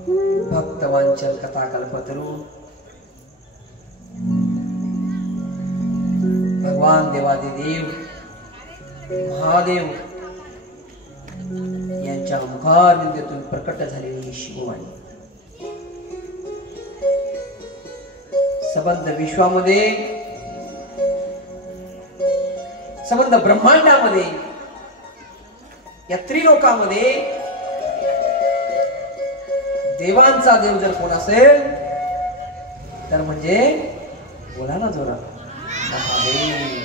भक्तवांचल कथा कल्पतरू भगवान देवादिदेव महादेव यांच्या मुखारविंदातून प्रकट झालेली ही शिववाणी संबंध विश्वामध्ये संबंध ब्रह्मांडामध्ये या त्रिलोकामध्ये देवांचा देव जर कोण असेल तर म्हणजे बोला ना जोरा महादेव.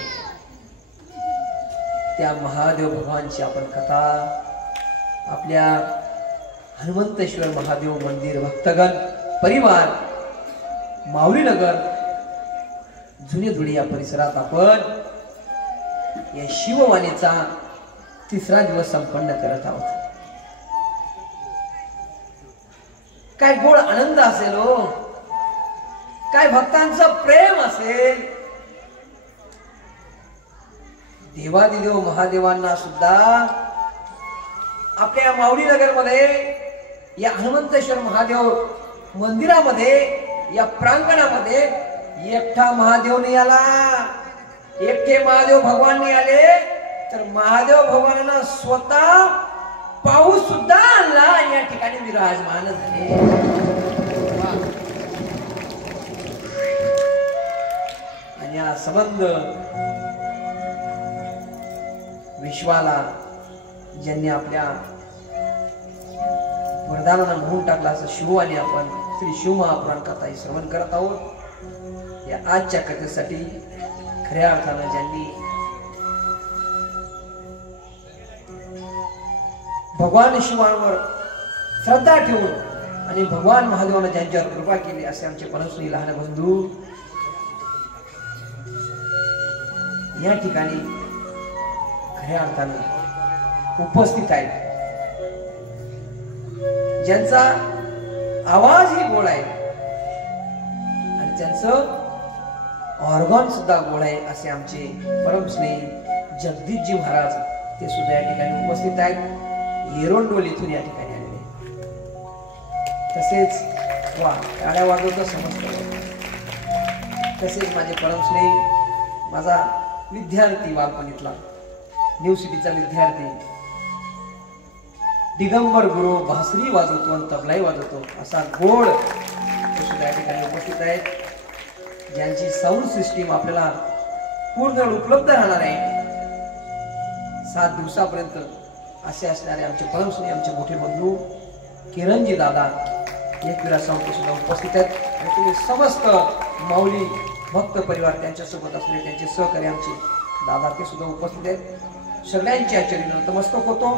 त्या महादेव भगवानची आपण कथा आपल्या हनुमंतेश्वर महादेव मंदिर भक्तगण परिवार माऊलीनगर जुने धुळे या परिसरात आपण या शिववाणीचा तिसरा दिवस संपन्न करत आहोत. काय गोड आनंद असेल हो, काय भक्तांचं प्रेम असेल. देवादिदेव महादेवांना सुद्धा आपल्या माऊलीनगर मध्ये या हनुमंतेश्वर महादेव मंदिरामध्ये या प्रांगणामध्ये एकटा महादेव नाही आला, एकटे महादेव भगवान नाही आले तर महादेव भगवानांना स्वतः पाऊस सुद्धा आणला या ठिकाणी विराजमान झाले. आणि हा संबंध विश्वाला ज्यांनी आपल्या वरदानानं मोहून टाकला असं शिववाणी आपण श्री शिवमहापुराण कथा ही श्रवण करत आहोत. या आजच्या कथेसाठी खऱ्या अर्थानं ज्यांनी भगवान शिवांवर श्रद्धा ठेवून आणि भगवान महादेवानं ज्यांच्यावर कृपा केली असे आमचे परमश्री लहान बंधू या ठिकाणी खऱ्या अर्थानं उपस्थित आहेत. ज्यांचा आवाजही गोड आहे आणि त्यांचं ऑर्गन सुद्धा गोड आहे असे आमचे परमश्री जगदीशजी महाराज ते सुद्धा या ठिकाणी उपस्थित आहेत. येरोंडोल इथून या ठिकाणी आलेले. तसेच वा टाळ्या वाजवतो समजतो. तसेच माझे परमश्री माझा विद्यार्थी बालपणीतला न्यू सिटीचा विद्यार्थी दिगंबर गुरु बासरी वाजवतो आणि तबलाही वाजवतो असा गोड तो सुद्धा या ठिकाणी उपस्थित आहेत. ज्यांची साऊंड सिस्टीम आपल्याला पूर्ण उपलब्ध राहणार आहे 7 दिवसापर्यंत असे असणारे आमचे परमश्री आमचे मोठे बंधू किरणजी दादा एकविरा सावंत सुद्धा उपस्थित आहेत. आणि तुम्ही समस्त माऊली भक्त परिवार त्यांच्यासोबत असलेले त्यांचे सहकारी आमचे दादा ते सुद्धा उपस्थित आहेत. सगळ्यांची आचरणी नतमस्तक होतो.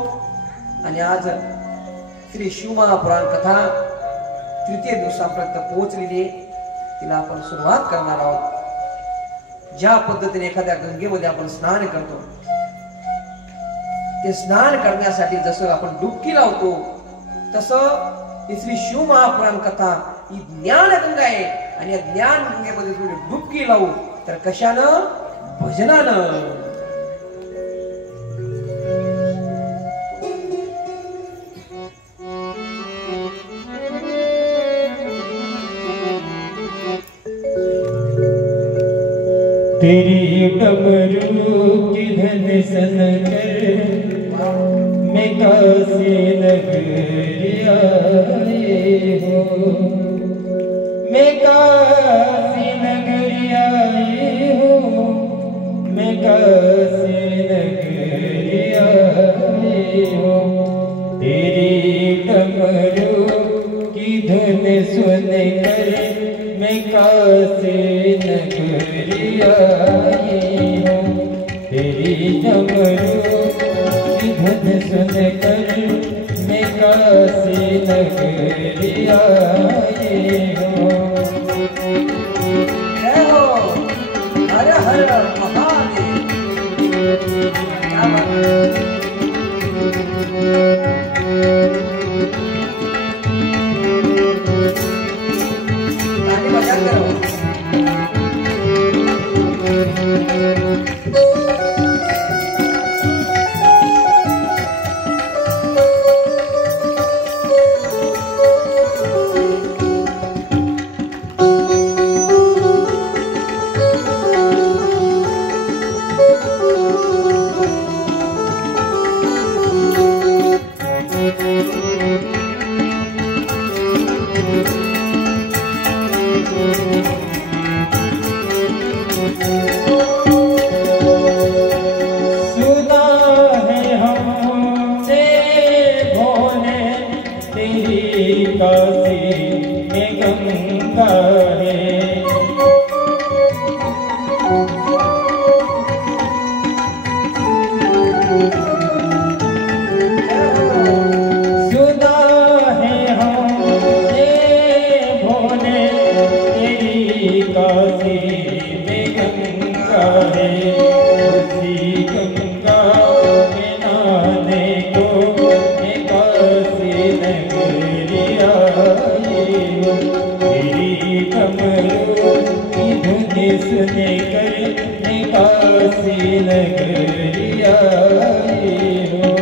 आणि आज श्री शिवमहापुराण कथा तृतीय दिवसापर्यंत पोहोचलेली आहे. तिला आपण सुरुवात करणार आहोत. ज्या पद्धतीने एखाद्या गंगेमध्ये आपण स्नान करतो ते स्नान करण्यासाठी जसं आपण डुबकी लावतो तसं ही श्री शिवमहापुराण कथा ही ज्ञानगंगा आहे. आणि या ज्ञान गंगेमध्ये थोडी डुबकी लावू तर कशानं भजनानं. तेरी डमरू की धन सन कर मैं काशी नगरी आई हूँ, मैं काशी नगरी आई हूँ, मैं काशी नगरी आई हूँ. तेरी डमरू की धुन सुन कर मैं काशी नगरी आई हूँ. तेरी डमरू की धुन सुन कर मैं काशी नगरी आई हूँ. हर हर महादेव. काशी में गंगा है। सुना है हमने भोले तेरी काशी में गंगा है। उसी गंगा में नहाने को मैं काशी नगरिया आई हूँ। तेरी कमरों की धुन सुने कर मैं काशी नगरिया आई हूँ।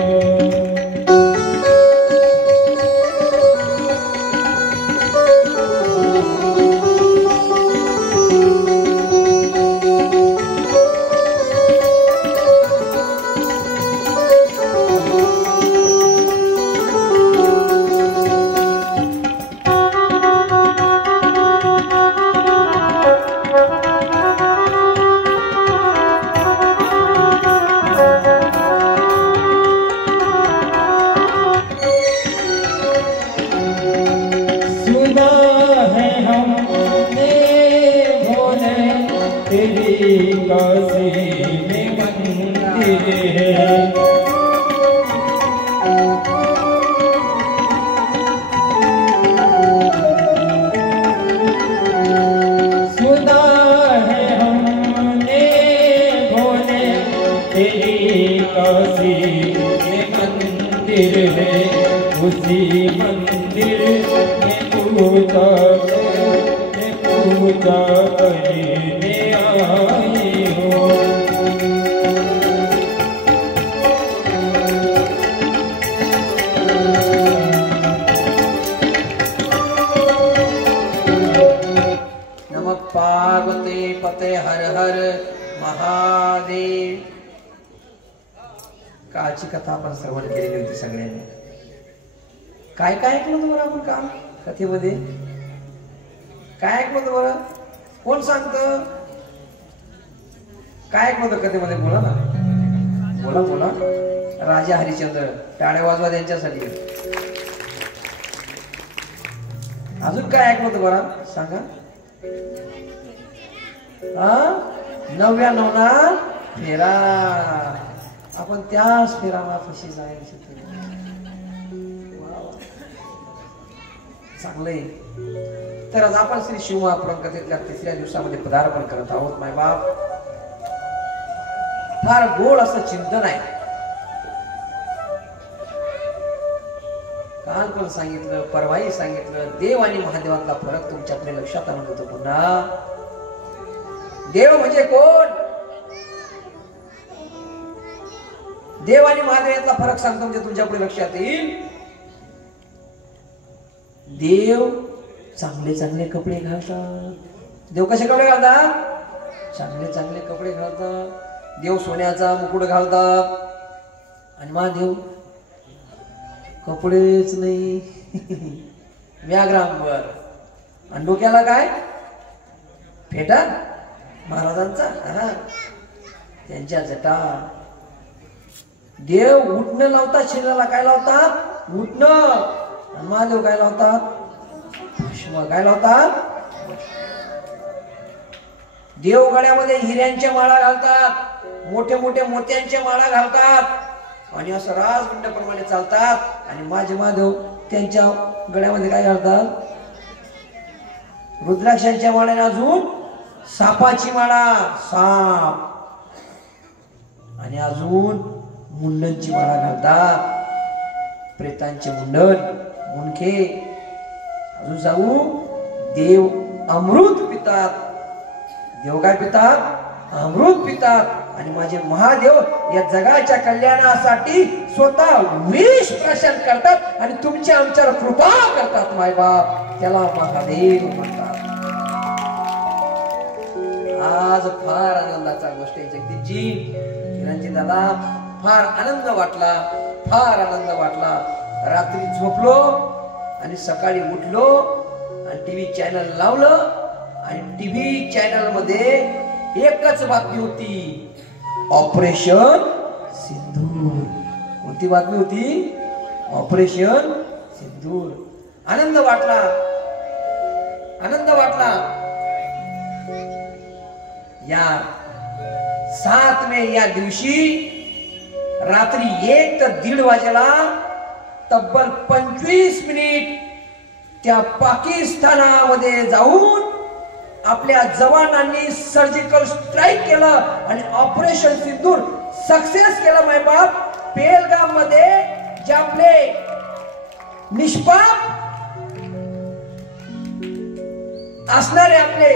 सुना है हमने भोले तेरी काशी में मंदिर है। सुना है हमने भोले तेरी काशी में मंदिर है। उसी मंदिर में पूजा करने आई हूँ। नमः पार्वती पते हर हर महादेव। कालची कथा आपण श्रवण केलेली होती सगळ्यांनी. काय काय ऐकलं होतं बरं आपण काल कथेमध्ये? काय ऐकलं होतं बरं? कोण सांगत? काय ऐकलं होतं कथेमध्ये? बोला ना, बोला बोला. राजा हरिश्चंद्र, टाळ्या वाजवा त्यांच्यासाठी. अजून काय ऐकलं होतं बरं? सांगा. 99 फेरा. आपण त्याच फेराला कशी जायचं ते चांगलंय. तर आज आपण श्री शिवमहापुराण कथेतल्या 3ऱ्या दिवसामध्ये पदार्पण करत आहोत. माय बाप, फार गोड असं चिंतन आहे. काल पण सांगितलं, परवाही सांगितलं, देव आणि महादेवातला फरक तुमच्याकडे लक्षात आणत होतो. पुन्हा देव म्हणजे कोण? देव आणि महादेवातला फरक सांगतो म्हणजे तुमच्या पुढे लक्षात येईल. देव चांगले चांगले कपडे घालतात. देव कसे कपडे घालतात? चांगले चांगले कपडे घालतात. देव सोन्याचा मुकुट घालतात. आणि महादेव कपडेच नाही, व्याग्रांबर. आणि डोक्याला काय? फेटा महाराजांचा, त्यांच्या जटा. देव उठणं लावतात शरीराला. काय लावतात? उठणं. महादेव काय लावतात? भस्म. काय लावतात? देव गळ्यामध्ये हिऱ्यांच्या माळा घालतात, मोठे मोठे मोत्यांच्या माळा घालतात आणि असं राजगुंडाप्रमाणे चालतात. आणि माझे महादेव त्यांच्या गळ्यामध्ये काय घालतात? रुद्राक्षांच्या माळ्याने अजून सापाची माळा, साप. आणि अजून मुंडनची माळा घालतात, प्रेतांचे मुंडन, मुंडके. अजून सांगू, देव अमृत पितात. देव काय पितात? अमृत पितात. आणि माझे महादेव या जगाच्या कल्याणासाठी स्वतः विष प्राशन करतात आणि तुमच्या आमच्यावर कृपा करतात. माय बाप, त्याला महादेव म्हणतात. आज फार आनंदाचा गोष्ट आहे जगदीशजी, किरणजी दादा. फार आनंद वाटला, फार आनंद वाटला. रात्री झोपलो आणि सकाळी उठलो आणि टीव्ही चॅनल लावलं आणि टीव्ही चॅनल मध्ये एकच बातमी होती, ऑपरेशन सिंदूर. कोणती बातमी होती? ऑपरेशन सिंदूर. आनंद वाटला, आनंद वाटला। या 7 मे या दिवशी रात्री 1 ते 1:30 वाजेला तब्बल 25 मिनिट त्या पाकिस्तानामध्ये जाऊन आपल्या जवानांनी सर्जिकल स्ट्राईक केलं आणि ऑपरेशन सिंदूर सक्सेस केलं। माय बाप, पेहलगाम मध्ये जे आपले निष्पाप असणारे, आपले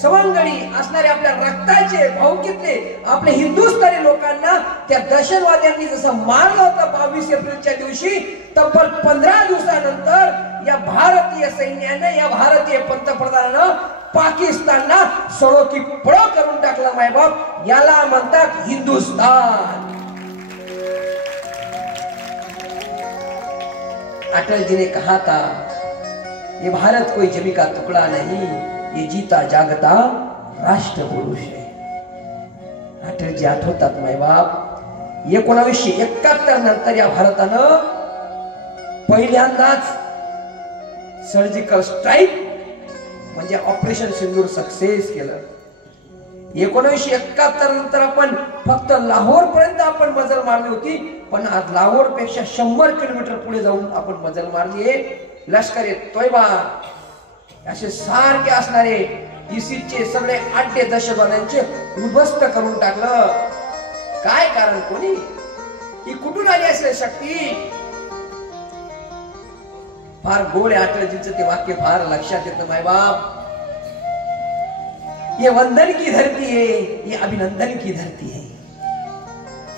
सवंगडी असणारे, आपल्या रक्ताचे भाऊकीतले आपले हिंदुस्थानी लोकांना त्या दहशतवाद्यांनी जसं मारलं होतं 22 एप्रिलच्या दिवशी, तब्बल 15 दिवसानंतर या भारतीय सैन्याने, या भारतीय पंतप्रधानानं पाकिस्तानला सडो की पळो करून टाकलं। माय बाप, याला म्हणतात हिंदुस्तान। अटल जी ने कहा था, ये भारत कोई जमी का टुकड़ा नहीं, ये जीता जागता राष्ट्र पुरुष है। अटल जी आठवतात माय बाप, 1971 नंतर या भारतानं पहिल्यांदाच सर्जिकल स्ट्राईक म्हणजे ऑपरेशन सिंदूर सक्सेस केलं। 1971 नंतर आपण फक्त लाहोर पर्यंत आपण मजल मारली होती, पण आज लाहोर पेक्षा 100 किलोमीटर पुढे जाऊन आपण मजल मारली आहे। लष्कर ए तोयबा असे सारखे असणारे इसिसचे सगळे आड्डे दहशतवाद्यांचे उद्ध्वस्त करून टाकलं। काय कारण, कोणी ही कुठून आली असेल शक्ती? फार गोड आहे अटलजींचं ते वाक्य, फार लक्षात येतं माय बाप। ये वंदन की धरती है, ये अभिनंदन की धरती है,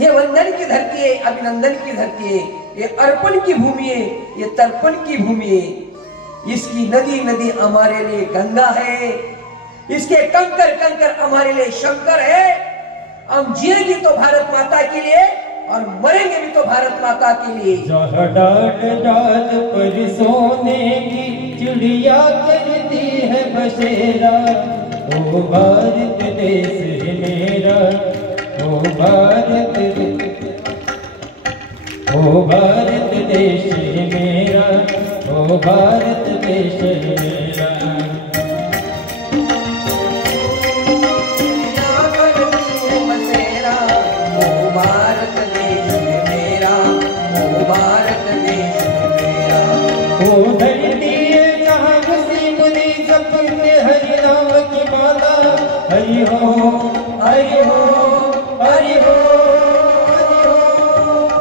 ये वंदन की धरती है, अभिनंदन की धरती है, ये अर्पण की भूमि है, ये तर्पण की भूमि है। इसकी नदी नदी हमारे लिए गंगा है, इसके कंकर कंकर हमारे लिए शंकर है। हम जिएंगे तो भारत माता के लिए और मरेंगे भी तो भारत माता के लिए। जहाँ डाल डाल पर सोने की चिड़िया करती है बसेरा, ओ भारत देश मेरा, ओ भारत देश मेरा, ओ भारत देश मेरा। हरि हो हरि हो हरि हो,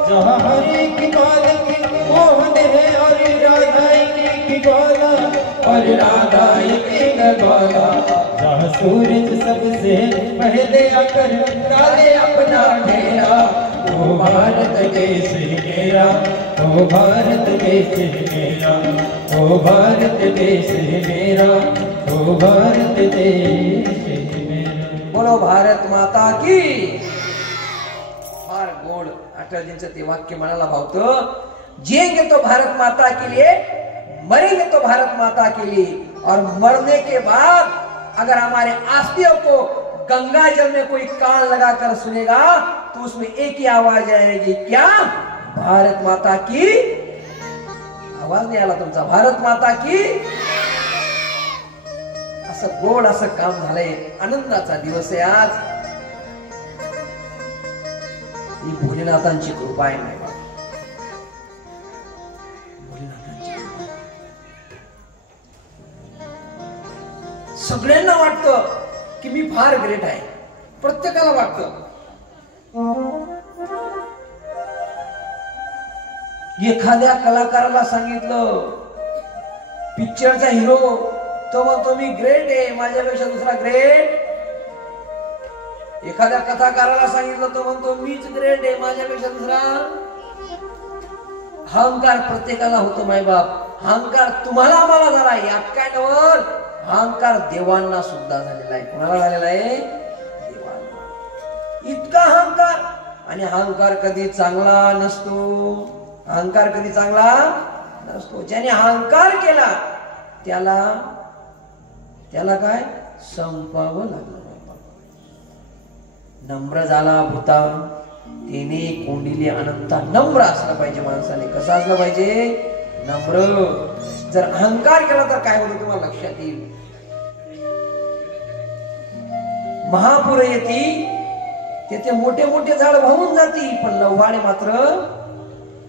जहाँ हरि की बालक मोहन है और राधा की बाला, और राधा की बाला। जहाँ सूरज सबसे पहले आकर डाले अपना घेरा, ओ भारत देश मेरा, ओ भारत देश मेरा, ओ भारत देश मेरा, ओ भारत देश। बोलो भारत माता की। फार गोड अटलजींचं ते वाक्य मनाला भावतं। जिएंगे तो भारत माता के लिए, मरेंगे तो भारत माता के लिए, और मरने के बाद अगर हमारे अस्थियों को गंगा जल में कोई कान लगाकर सुनेगा तो उसमें एक ही आवाज आएगी, क्या? भारत माता की। आवाज नाही आला तुमचा, भारत माता की। असं गोड असं काम झालंय। आनंदाचा दिवस आहे आज। ही भोलेनाथांची कृपा आहे नाही बाबा, भोलेनाथांची कृपा। सगळ्यांना वाटतं की मी फार ग्रेट आहे, प्रत्येकाला वाटतं। एखाद्या कलाकाराला सांगितलं, पिक्चरचा हिरो, तो म्हणतो मी ग्रेट आहे, माझ्यापेक्षा दुसरा ग्रेट। एखाद्या कथाकाराला सांगितलं, तो म्हणतो मीच ग्रेट आहे, माझ्यापेक्षा दुसरा। अहंकार प्रत्येकाला होतो माय बाप। अहंकार तुम्हाला आम्हाला झाला, यात काय नवल। अहंकार देवांना सुद्धा झालेला आहे। कोणाला झालेला आहे? देवांना। इतका अहंकार, आणि अहंकार कधी चांगला नसतो। अहंकार कधी चांगला नसतो। ज्याने अहंकार केला त्याला काय संपावं लागलं। नम्र झाला भूता तेने कोंडिले अनंता। नम्र असलं पाहिजे माणसाने। कसं असलं पाहिजे? नम्र. जर अहंकार केला तर काय होतं तुम्हाला लक्षात येईल. महापूर येती तेथे मोठे मोठे झाड वाहून जाती पण लव्हाळे मात्र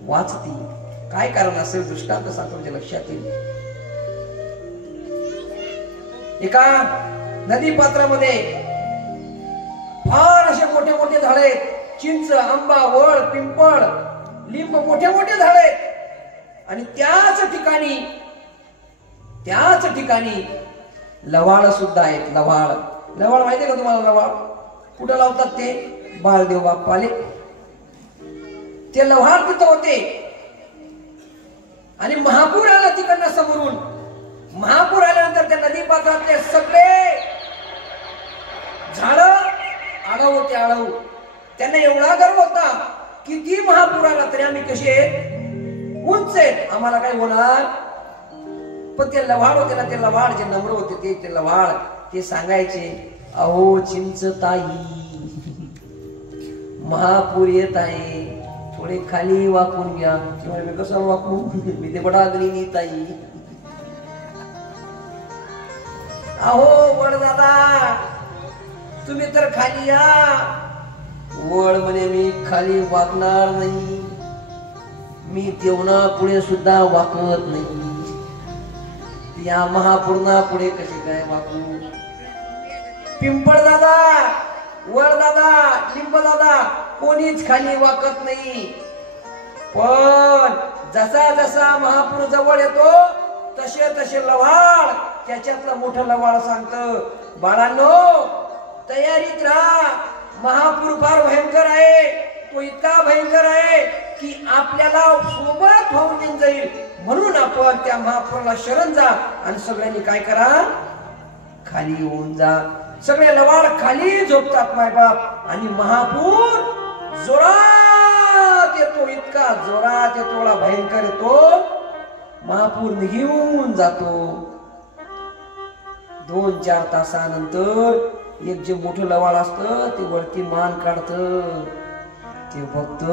वाचती. काय कारण असेल दृष्टांत सांगतो म्हणजे लक्षात येईल. एका नदी पात्रामध्ये फार असे मोठे मोठे झाड आहेत. चिंच, आंबा, वड, पिंपळ, लिंब मोठे मोठे झाड आहेत. आणि त्याच ठिकाणी लवाळ सुद्धा आहेत. लवाळ माहितीये का तुम्हाला? लवाळ कुठं लावतात ते? बाळदेव बाप्पाले ते लव्हाळ तिथं होते. आणि महापूर आला तिकडनं समोरून. महापूर आल्यानंतर त्या नदी पात्रातले सगळे झाड आडव होते. आडव. त्यांना एवढा गर्व होता किती महापूर आला तरी आम्ही कसे उंच आहेत, आम्हाला काय होणार. पण ते लव्हाळ होते ना, ते लव्हाळ जे नम्र होते ते लव्हाळ ते सांगायचे, अहो चिंच ताई महापूर येत आहे, थोडे खाली वाकून घ्या. किंवा मी कसं वाकू, मी ते बडागली ताई. अहो वड दादा तुम्ही तर खाली या. वड म्हणे मी खाली वाकणार नाही, मी देवना पुढे सुद्धा वाकवत नाही. या महापूर्णा पुढे कशी काय वाकू. पिंपळ दादा, वड दादा, लिंब दादा कोणीच खाली वाकत नाही. पण जसा जसा महापूर जवळ येतो तसे तसे लव्हाळ त्याच्यातलं मोठं लव्हाळ सांगतं, बाळांनो तयारीत राहा, महापूर फार भयंकर आहे. तो इतका भयंकर आहे की आपल्याला सोबत वाहून जाईल. म्हणून आपण त्या महापुराला शरण जा आणि सगळ्यांनी काय करा, खाली येऊन जा. सगळे लवाड खाली झोपतात मायबाप. आणि महापूर जोरात येतो, इतका जोरात येतो, एवढा भयंकर येतो. महापूर निघून जातो. 2-4 तासानंतर एक जे मोठं लवाड असतं ते वरती मान काढत. ते बघत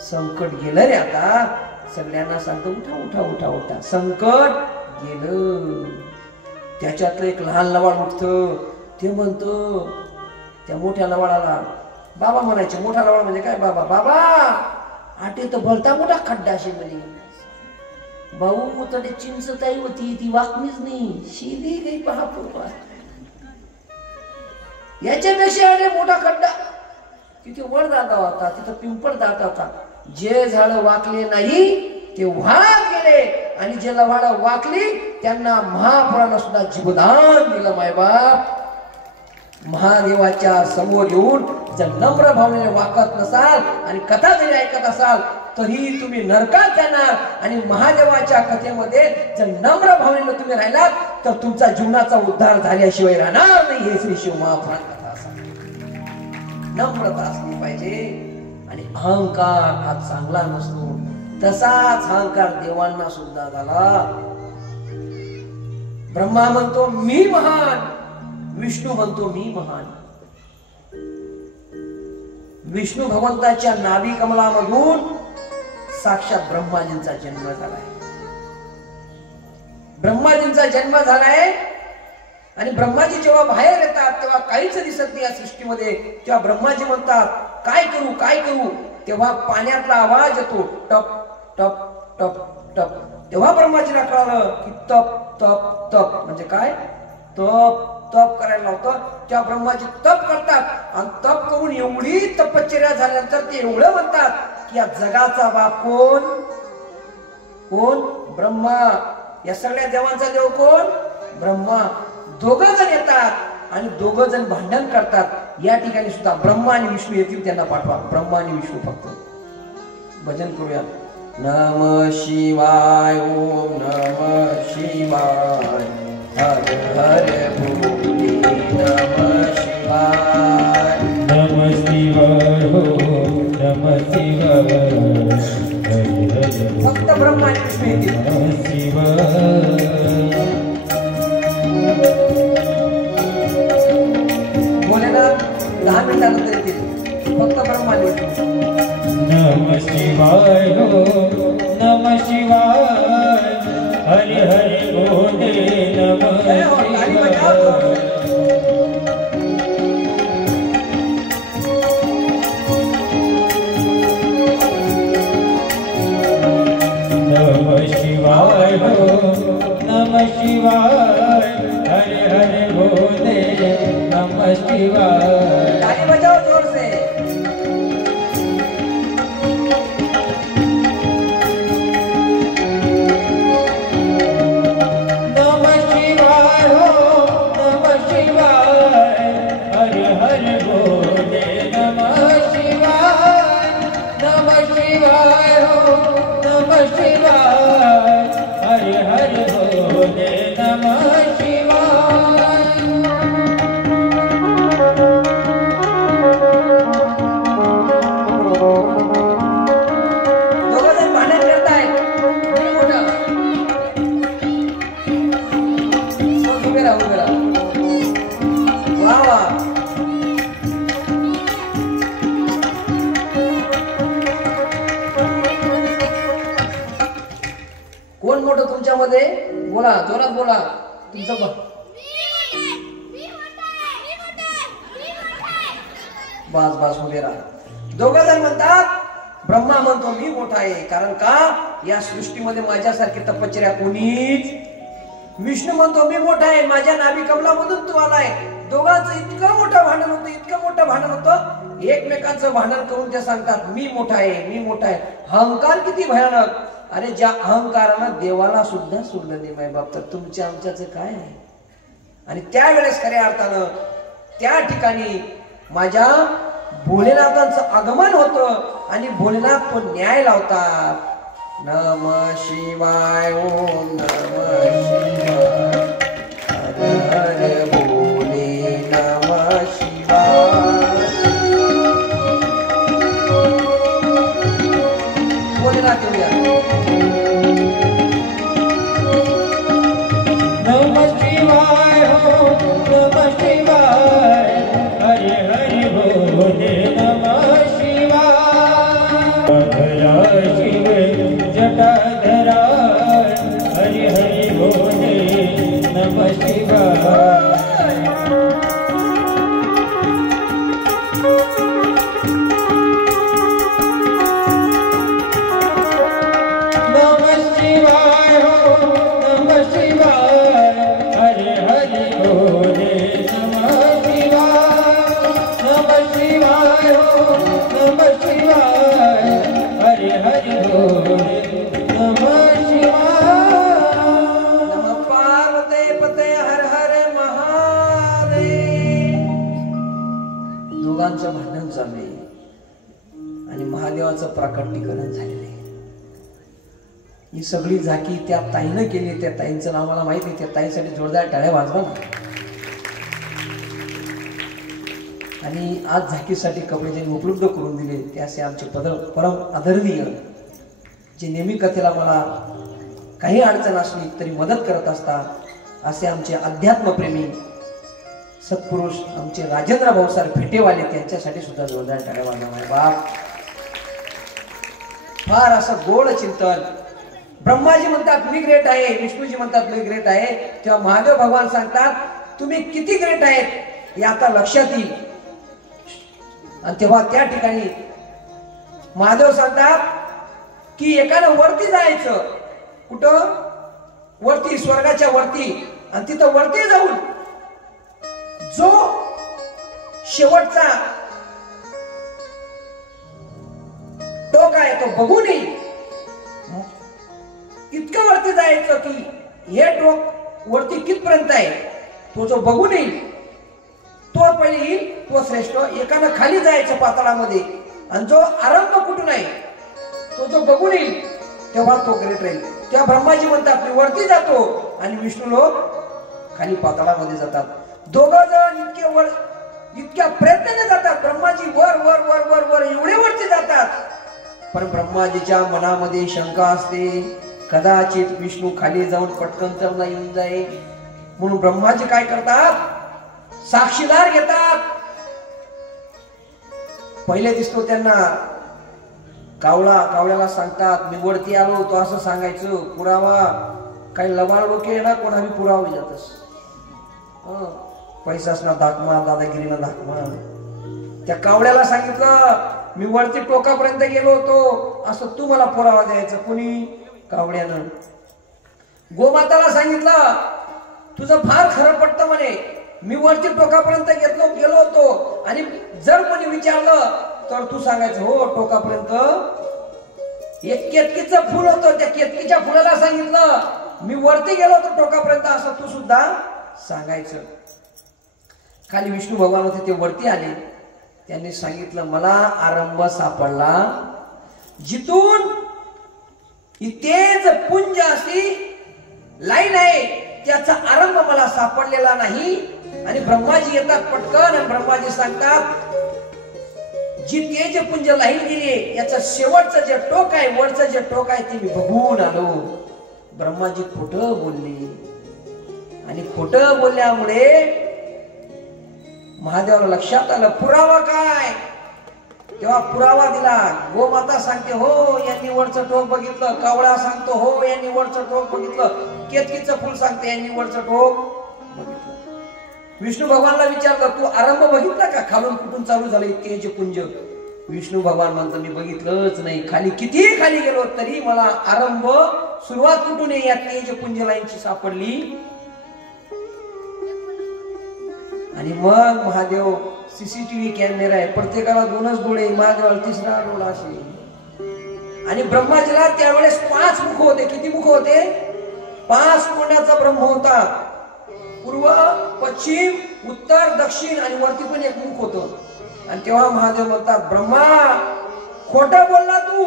संकट गेलं रे आता. सगळ्यांना सांगतो उठा उठा उठा उठा, संकट गेलं. त्याच्यातलं एक लहान लवाड उठत. ते म्हणतो त्या मोठ्या लवाडाला, बाबा म्हणायचे. मोठा लवाड म्हणजे काय? बाबा बाबा आटे तर भलता मोठा खड्डा असे म्हणे. भाऊ तडे चिंच ताई होती ती वाकलीच नाही, शिदी गई महापूर. याच्यापेक्षा अरे मोठा खड्डा. तिथे वड दादा होता, तिथे पिंपळ दादा होता. जे झाड वाकले नाही ते वाहत गेले आणि जे लवाड वाकली त्यांना महापुराला सुद्धा जीवदान दिलं. मायबाप महादेवाच्या समोर येऊन जर नम्र भावनेने वाकत नसाल आणि कथा जरी ऐकत असाल तरी तुम्ही नरकात जाणार. आणि महादेवाच्या कथेमध्ये जर नम्र भावनेने तुम्ही राहिलात तर तुमचा जीवनाचा उद्धार झाल्याशिवाय राहणार नाही. हे श्री शिव महापुराण कथा सांगते. नम्रता असली पाहिजे. आणि अहंकार हा चांगला नसतो. तसाच अहंकार देवांना सुद्धा झाला. ब्रह्मा म्हणतो मी महान, विष्णू म्हणतो मी महान. विष्णू भगवंताच्या नाभी कमलामधून साक्षात ब्रह्माजींचा जन्म झालाय. ब्रह्माजींचा जन्म झालाय. आणि ब्रह्माजी जेव्हा बाहेर येतात तेव्हा काहीच दिसत नाही या सृष्टीमध्ये. तेव्हा ब्रह्माजी म्हणतात काय करू काय करू. तेव्हा पाण्यातला आवाज येतो टप टप टप टप. तेव्हा ब्रह्माजीला कळालं की तप तप तप म्हणजे काय. तप तप करायला लावतं. त्या ब्रह्माजी तप करतात आणि तप करून एवढी तपश्चर्या झाल्यानंतर ते एवढं म्हणतात की या जगाचा बाप कोण. कोण? ब्रह्मा. या सगळ्या देवांचा देव कोण? ब्रह्मा. दोघं जण येतात आणि दोघं जण भांडण करतात. या ठिकाणी सुद्धा ब्रह्मा आणि विष्णू येतील, त्यांना पाठवा. ब्रह्मा आणि विष्णू फक्त. भजन करूया. नमः शिवाय ओम नमः शिवाय हर हर भोले नमः शिवाय नमः शिवाय ओम नमः शिवाय हर हर. फक्त ब्रह्मा आणि विष्णू येतील. नमः शिवाय. भोलेनाथ 10 मिनिटानंतर येतील. फक्त ब्रह्मा आणि विष्णू. नमः शिवाय ओम नमः नमः शिवाय हरि हरि बोले नमः शिवाय नमः शिवाय नमः शिवाय हरि हरि बोले नमः शिवाय ताली बजाओ जोर से नमः शिवाय नमः शिवाय हरि हरि बोले नमः शिवाय नमः शिवाय नमः शिवाय हरि हरि बोले नमः शिवाय दोघं जण भांडण करतायत मी मोठा उभे राहा वा वा कोण मोठं तुमच्यामध्ये बोला जोरात बोला तुमचं बास बास उभे राहा दोघं जण म्हणतात ब्रह्मा म्हणतो मी मोठा आहे कारण का या सृष्टीमध्ये माझ्यासारखी तपश्चर्या कोणीच विष्णू म्हणतो मी मोठा आहे माझ्या नाभी कमलामधून तू आलाय दोघांचं इतकं मोठं भांडण होतं एकमेकांचं भांडण करून ते सांगतात मी मोठा आहे मी मोठा आहे अहंकार किती भयानक अरे ज्या अहंकारानं देवाला सुद्धा सोडलं नाही माय बाप तर तुमच्या आमच्याच काय आहे आणि त्यावेळेस खऱ्या अर्थानं त्या ठिकाणी माझ्या भोलेनाथांचं आगमन होतं आणि भोलेनाथ तो न्याय लावतात नमः शिवाय ओम नमः शिवाय हर हर भोले नमः शिवाय भोलेनाथ येऊया नमः शिवाय नमः शिवाय हरि हरि बोले नमः शिवाय धरा शिव जटाधरा हरि हरि बोले नमः शिवाय नमः शिवाय नमः शिवाय हरि हरि बोले नमः शिवाय नमः शिवाय नमः शिवाय हरि हरि बोले नमः शिवाय नमः पार्वते पते हर हर महादेव दोघांचं भांडण चाललंय आणि महादेवाचं प्राकटीकरण झालेलं आहे ही सगळी झाकी त्या ताईनं केली त्या ताईंचं नाव मला माहिती त्या ताईसाठी जोरदार टाळ्या वाजवा ना आणि आज झाकीसाठी कपडे ज्यांनी उपलब्ध करून दिले ते असे आमचे परम आदरणीय जे नेहमी कथेला मला काही अडचण असली तरी मदत करत असतात असे आमचे अध्यात्मप्रेमी सत्पुरुष आमचे राजेंद्र भाऊसार फेटेवाले त्यांच्यासाठी सुद्धा जोरदार टाळ्या वाजवा बाप फार असं गोड चिंतन ब्रह्माजी म्हणतात मी ग्रेट आहे विष्णूजी म्हणतात मी ग्रेट आहे तेव्हा महादेव भगवान सांगतात तुम्ही किती ग्रेट आहेत हे आता लक्षात येईल आणि तेव्हा त्या ठिकाणी महादेव सांगतात की एकानं वरती जायचं कुठं वरती स्वर्गाच्या वरती आणि तिथं वरती जाऊन जो शेवटचा टोक आहे तो बघून येईल इतकं वरती जायचं की हे टोक वरती कितपर्यंत आहे तो जो बघून येईल तो पहिले येईल तो श्रेष्ठ एकानं खाली जायचं पाताळामध्ये आणि जो आरंभ कुठून आहे तो जो बघून येईल तेव्हा तो ग्रेट राहील तेव्हा ब्रह्माजी म्हणतात मी वरती जातो आणि विष्णू लोक खाली पाताळामध्ये जातात दोघं जण इतक्या प्रयत्नाने जातात ब्रह्माजी वर वर वर वर वर एवढे वरती जातात पण ब्रह्माजीच्या मनामध्ये शंका असते कदाचित विष्णू खाली जाऊन पटकन तर नाही येऊन जाईल म्हणून ब्रह्माजी काय करतात साक्षीदार घेतात पहिले दिसतो त्यांना कावळ्याला सांगतात मी वरती आलो तो असं सांगायचं. पुरावा काही लबाड लोक आहे ना कोणावी पुरावा जातस. पैसासना धाकमा दादागिरीला धाकमा. त्या कावळ्याला सांगितलं मी वरती टोकापर्यंत गेलो होतो असं तू मला पुरावा द्यायचा. कोणी? कावळ्यानं. गोमाताला सांगितलं तुझं फार खरं पडतं म्हणे मी वरती टोकापर्यंत गेलो होतो आणि जर कोणी विचारलं तर तू सांगायचं हो टोकापर्यंत एक केतकीचं फुल होतं त्या केतकीच्या फुलाला सांगितलं मी वरती गेलो होतो टोकापर्यंत असं तू सुद्धा सांगायचं. खाली विष्णू भगवान होते ते वरती आले. त्यांनी सांगितलं मला आरंभ सापडला जिथून इथेच पुंज अशी लाईन आहे त्याचा आरंभ मला सापडलेला नाही. आणि ब्रह्माजी येतात पटकन आणि ब्रह्माजी सांगतात जी तेज पुंज लाईन गेली याचं शेवटचं जे टोक आहे वरचं जे टोक आहे ते मी बघून आलो. ब्रह्माजी खोटं बोलले आणि खोटं बोलल्यामुळे महादेवाला लक्षात आलं पुरावा काय. तेव्हा पुरावा दिला. गोमाता सांगते हो यांनी वरचं टोक बघितलं. कावळा सांगतो हो यांनी वरचं टोक बघितलं. केतकीचं फुल सांगते यांनी वरचं टोक बघितलं. विष्णू भगवानला विचारलं तू आरंभ बघितला का खालून कुठून चालू झालं तेज पुंज. विष्णू भगवान म्हणतो मी बघितलंच नाही. खाली किती खाली गेलो तरी मला आरंभ सुरुवात कुठून या तेज पुंज लाईनची सापडली. आणि मग महादेव सीसीटीव्ही कॅमेरा आहे प्रत्येकाला 2च डोळे महादेवाला 3रा डोळा असे. आणि ब्रह्माजीला त्यावेळेस 5 मुख होते. किती मुख होते? 5 कोणाचा ब्रह्म होता. पूर्व पश्चिम उत्तर दक्षिण आणि वरती पण एक मुख होतं. आणि तेव्हा महादेव म्हणतात ब्रह्मा खोटं बोलला तू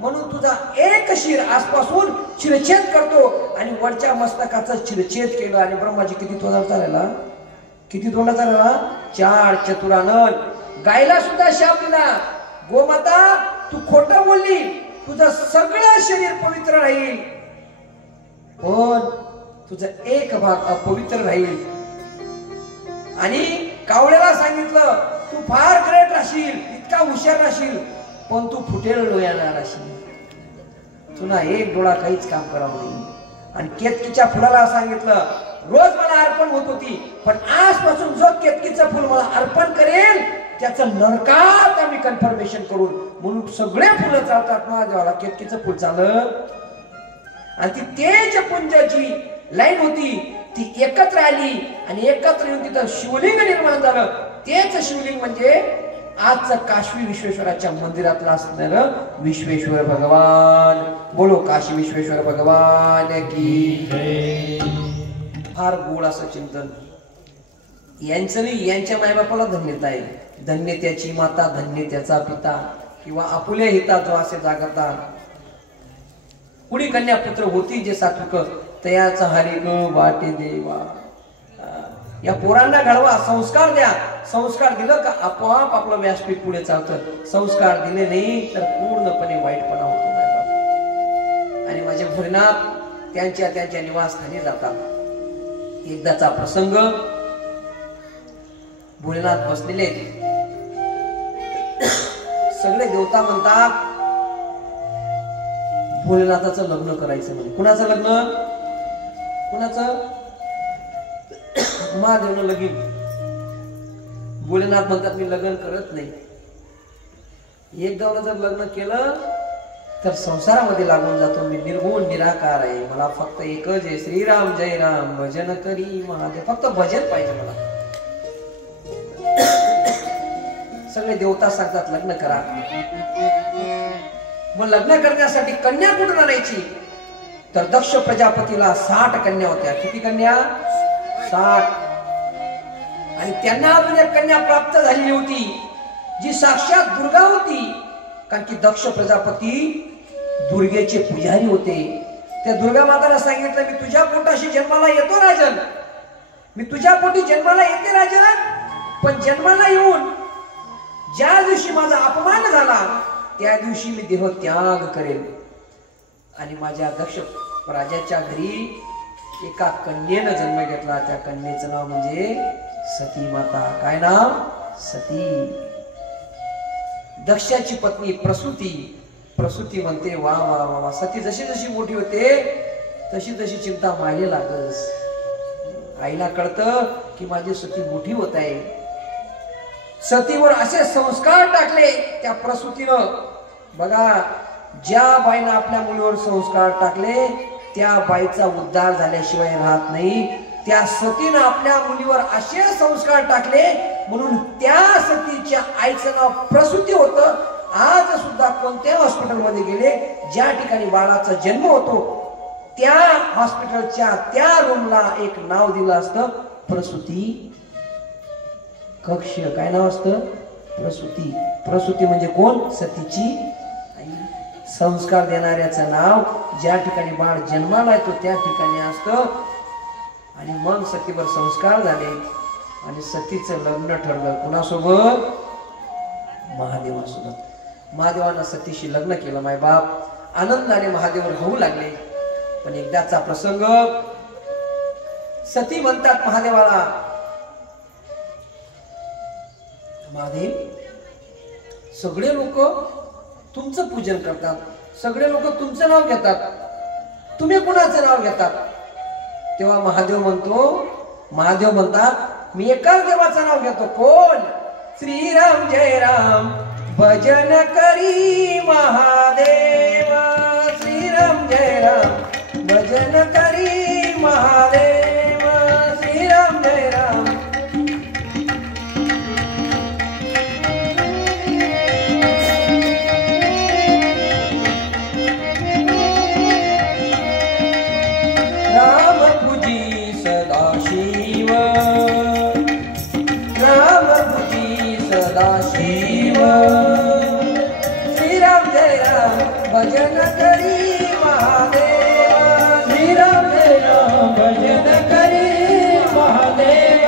म्हणून तुझा एक शिर आजपासून शिरछेद करतो. आणि वरच्या मस्तकाचा शिरछेद केला. आणि ब्रह्माजी किती तोंडाचा राहिला किती तोंडाचा राहिला 4 चतुरानन. गायला सुद्धा शाप दिला गोमाता तू खोटं बोलली तुझं सगळं शरीर पवित्र राहील पण तुझा एक भाग अपवित्र राहील. आणि कावळ्याला सांगितलं तू फार ग्रेट राहशील इतका हुशार राहशील पण तू फुटेल डोळ्याला राहशील. तुला एक डोळा काहीच काम करावं नाही. आणि केतकीच्या फुलाला सांगितलं रोज मला अर्पण होत होती पण आजपासून जो केतकीचं फुल मला अर्पण करेल त्याचं नरकात आम्ही कन्फर्मेशन करून म्हणून सगळे फुलं चालतात महादेवाला केतकीचं फुल चालत. आणि ती तेज पुंजाची लाईन होती ती एकत्र आली आणि एकत्र येऊन तिथं शिवलिंग निर्माण झालं. तेच शिवलिंग म्हणजे आजचं काशी विश्वेश्वराच्या मंदिरातलं असणार विश्वेश्वर भगवान. बोलो काशी विश्वेश्वर भगवान की जय. फार गोड असं चिंतन. यांचं नाही यांच्या मायबापाला धन्यता आहे. धन्य त्याची माता धन्य त्याचा पिता किंवा आपुल्या हिता जो असे जागता. कुणी कन्या पुत्र होती जे सात्विक तयाचा हरी ग वाटे देवा. या पोरांना घडवा संस्कार द्या. संस्कार दिलं का आपोआप आपलं व्यासपीठ पुढे चालतं. संस्कार दिले नाही तर पूर्णपणे वाईटपणा होतो मायबाप. आणि माझे भोलेनाथ त्यांच्या निवासस्थानी जातात. एकदाचा प्रसंग भोलेनाथ बसलेले सगळे देवता म्हणतात भोलेनाथाचं लग्न करायचं म्हणे. कुणाचं लग्न? कुणाचं? महादेवनं लगीन. भोलेनाथ म्हणतात मी लग्न करत नाही. एकदा जर लग्न केलं तर संसारामध्ये लागून जातो. मी निर्गुण निराकार आहे. मला फक्त एकच आहे श्रीराम जय राम भजन करी महादेव. फक्त भजन पाहिजे मला. सगळे देवता सांगतात लग्न करा. मग लग्न करण्यासाठी कन्या कुठून आणायची तर दक्ष प्रजापतीला 60 कन्या होत्या. किती कन्या? 60. आणि त्यांना अजून एक कन्या प्राप्त झालेली होती जी साक्षात दुर्गा होती. कारण की दक्ष प्रजापती दुर्गेचे पुजारी होते. त्या दुर्गा माताला सांगितलं मी तुझ्या पोटाशी जन्माला येतो राजन. मी तुझ्या पोटी जन्माला येते राजन. पण जन्माला येऊन ज्या दिवशी माझा अपमान झाला त्या दिवशी मी देह त्याग करेल. आणि माझ्या दक्ष राजाच्या घरी एका कन्येनं जन्म घेतला. त्या कन्येचं नाव म्हणजे सती माता. काय नाव? सती. दक्षाची पत्नी प्रसूती प्रसूती म्हणते वा वा वा वा. सती जशी जशी मोठी होते तशी तशी चिंता मायले लागस. आईला कळतं की माझी सती मोठी होत आहे. सतीवर असे संस्कार टाकले त्या प्रसूतीनं. बघा, ज्या बाईनं आपल्या मुलीवर संस्कार टाकले त्या बाईचा उद्धार झाल्याशिवाय राहत नाही. त्या सतीनं आपल्या मुलीवर असे संस्कार टाकले म्हणून त्या सतीच्या आईचं नाव प्रसूती होतं. आज सुद्धा कोणत्या हॉस्पिटलमध्ये गेले ज्या ठिकाणी बाळाचा जन्म होतो त्या हॉस्पिटलच्या त्या रूमला एक नाव दिलं असतं, प्रसूती कक्ष. काय नाव असतं? प्रसूती. प्रसूती म्हणजे कोण? सतीची आई. संस्कार देणाऱ्याचं नाव ज्या ठिकाणी बाळ जन्माला येतो त्या ठिकाणी असतं. आणि मग सतीवर संस्कार झाले आणि सतीचं लग्न ठरलं. कुणासोबत? महादेवासोबत. महादेवानं सतीशी लग्न केलं. माय बाप आनंदाने महादेवर होऊ लागले. पण एकदाचा प्रसंग, सती म्हणतात महादेवाला, महादेव, सगळे लोक तुमचं पूजन करतात, सगळे लोक तुमचं नाव घेतात, तुम्ही कुणाचं नाव घेतात? तेव्हा महादेव म्हणतात मी एकाच देवाचं नाव घेतो. कोण? श्रीराम जय राम भजन करी महादेव. श्रीराम जय राम भजन करी महादेव. श्रीराम जय राम. राम पूजी सदाशिव, राम पूजी सदाशिव. श्रीराम जय राम भजन करी महादेव. श्रीराम जय राम भजन करी महादेव.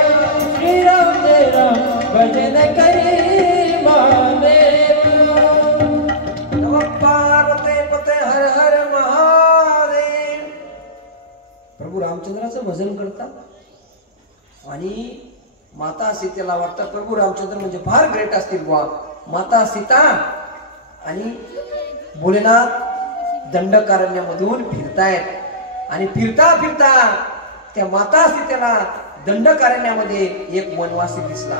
श्रीराम जय राम भजन करी महादेव. नमः पार्वते पते हर हर महादेव. प्रभू रामचंद्राचं भजन करतात आणि माता सीतेला वाटतं प्रभू रामचंद्र म्हणजे फार ग्रेट असतील बुवा. माता सीता आणि भोलेनाथ दंडकारण्यामधून फिरतायत आणि फिरता फिरता त्या माता सीतेला दंडकारण्यामध्ये एक वनवासी दिसला.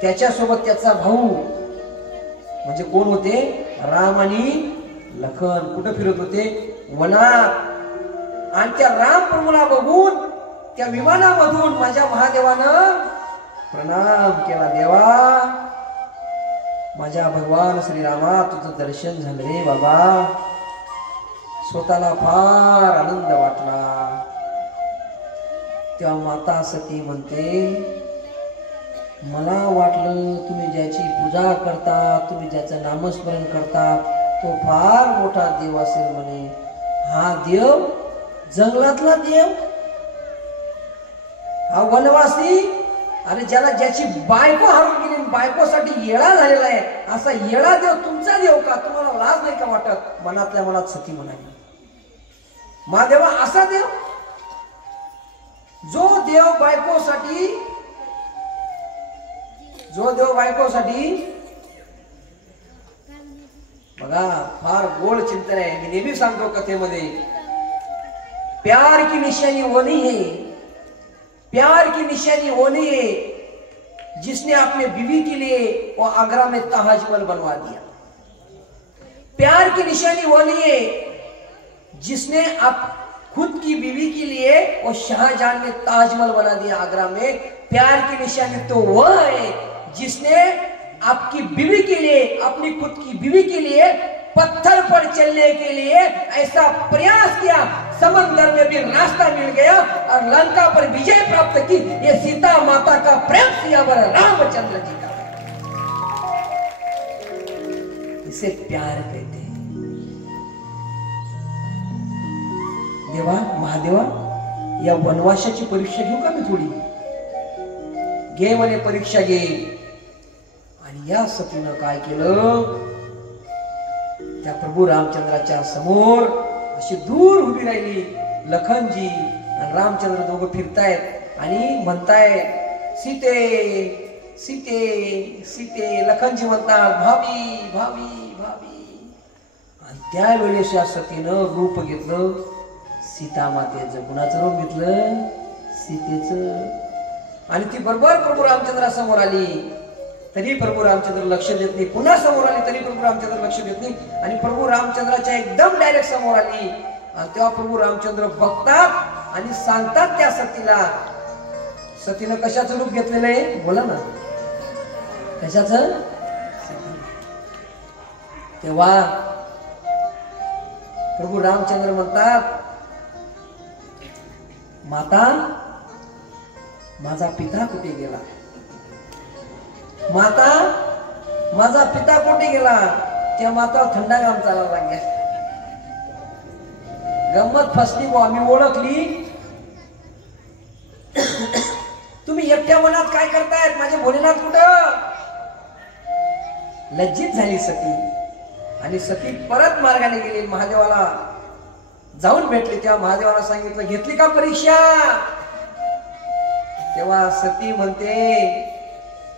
त्याच्यासोबत त्याचा भाऊ म्हणजे कोण होते? राम आणि लखन. कुठं फिरत होते? वनात. आणि त्या राम प्रभूला बघून त्या विमानामधून माझ्या महादेवानं प्रणाम केला. देवा, माझ्या भगवान श्रीरामा, तुझं दर्शन झालं रे बाबा. स्वतःला फार आनंद वाटला. तेव्हा माता सती म्हणते, मला वाटलं तुम्ही ज्याची पूजा करता, तुम्ही ज्याचं नामस्मरण करता तो फार मोठा देव असेल म्हणे. हा देव जंगलातला देव, हा वनवासी, आणि ज्याची बायको हरून गेली, बायकोसाठी येळा झालेला आहे, असा येळा देव तुमचा देव का? तुम्हाला लाज नाही का वाटत? मनातल्या मनात सती म्हणाली, महादेवा असा देव जो देव बायकोसाठी बघा फार गोड चिंतन आहे. मी नेहमी सांगतो कथेमध्ये, प्यार की निशानी वो नहीं है, प्यार की निशानी वो नहीं है जिसने अपने बीवी के लिए वो आगरा में ताजमहल बनवा दिया. प्यार की निशानी वो नहीं है जिसने आप खुद की बीवी के लिए वो शाहजहां ने ताजमहल बना दिया आगरा में. प्यार की निशानी तो वो है जिसने आपकी बीवी के लिए, अपनी खुद की बीवी के लिए पत्थर पर चलने के लिए ऐसा प्रयास किया, समंदर में भी रास्ता मिल गया और लंका पर विजय प्राप्त की. ये सीता माता का प्रेम सियावर रामचंद्र जी का, इसे प्यार कहते हैं. देवा, महादेवा, या वनवासाची परीक्षा घेऊ का मी थोडी? घे म्हणे, परीक्षा घे. आणि या सतीनं काय केलं, त्या प्रभू रामचंद्राच्या समोर अशी दूर उभी राहिली. लखनजी आणि रामचंद्र दोघं फिरतायत आणि म्हणतायत सीते सीते सीते. लखनजी म्हणतात भाभी भाभी भाभी. त्यावेळेस या सतीनं रूप घेतलं सीता मातेचं. कुणाचं रूप घेतलं? सीतेचं. आणि ती बरोबर प्रभू रामचंद्रासमोर आली तरी प्रभू रामचंद्र लक्ष देत नाही. पुन्हा समोर आली तरी प्रभू रामचंद्र लक्ष देत नाही. आणि प्रभू रामचंद्राच्या एकदम डायरेक्ट समोर आली आणि तेव्हा प्रभू रामचंद्र बघतात आणि सांगतात त्या सतीला. सतीनं कशाचं रूप घेतलेलं आहे? बोला ना, कशाचं? तेव्हा प्रभू रामचंद्र म्हणतात, माता माझा पिता कुठे गेला? माता माझा पिता कुठे गेला? त्या माता थंडा घाम चालायला लागल्या. गंमत फसली बो, आम्ही ओळखली. तुम्ही एकट्या मनात काय करतायत? माझे भोलेनाथ कुठं? लज्जित झाली सती आणि सती परत मार्गाने गेली. महादेवाला जाऊन भेटली. तेव्हा महादेवाला सांगितलं, घेतली का परीक्षा? तेव्हा सती म्हणते,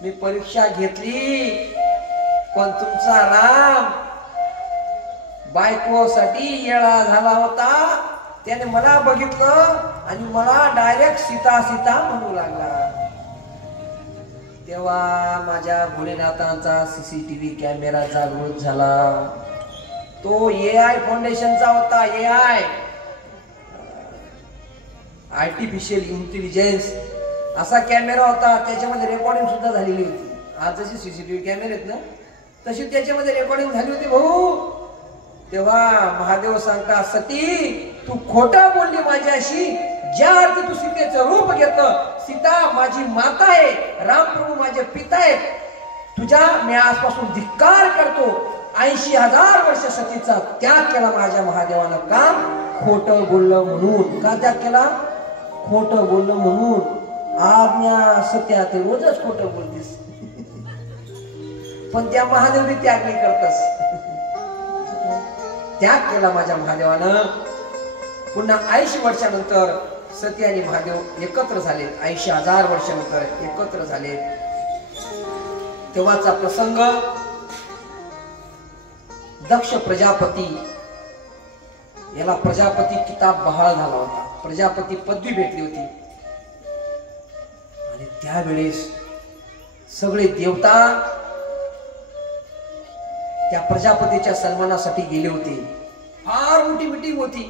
मी परीक्षा घेतली पण तुमचा राम बायकोसाठी येळा झाला होता. त्याने मला बघितलं आणि मला डायरेक्ट सीता सीता म्हणू लागला. तेव्हा माझ्या भोलेनाथांचा सीसीटीव्ही कॅमेरा जागृत झाला. तो AI फाउंडेशनचा होता. AI आर्टिफिशियल इंटेलिजन्स असा कॅमेरा होता. त्याच्यामध्ये रेकॉर्डिंग सुद्धा झालेली होती. आज जशी सीसीटीव्ही कॅमेरे आहेत ना तशी त्याच्यामध्ये रेकॉर्डिंग झाली होती भाऊ. तेव्हा महादेव सांगता, सती तू खोटं बोलली माझ्याशी. ज्या अर्थी तू सीतेचं रूप घेतलं, सीता माझी माता आहे, रामप्रभू माझे पिता आहेत, तुझ्या मी आजपासून धिक्कार करतो. 80,000 वर्ष सतीचा त्याग केला माझ्या महादेवानं. काम खोटं बोललं म्हणून. का त्याग केला? खोटं बोललं म्हणून. आज्ञा सत्या ते रोजच खोटं बोलतीस पण त्या महादेवने त्याग नाही करतस. त्याग केला माझ्या महादेवानं. पुन्हा 80 वर्षानंतर सती आणि महादेव एकत्र झाले. 80,000 वर्षानंतर एकत्र झाले. तेव्हाचा प्रसंग, दक्ष प्रजापती याला प्रजापती किताब बहाल झाला होता. प्रजापती पदवी भेटली होती. आणि त्यावेळेस सगळे देवता त्या प्रजापतीच्या सन्मानासाठी गेले होते. फार मोठी मीटिंग होती.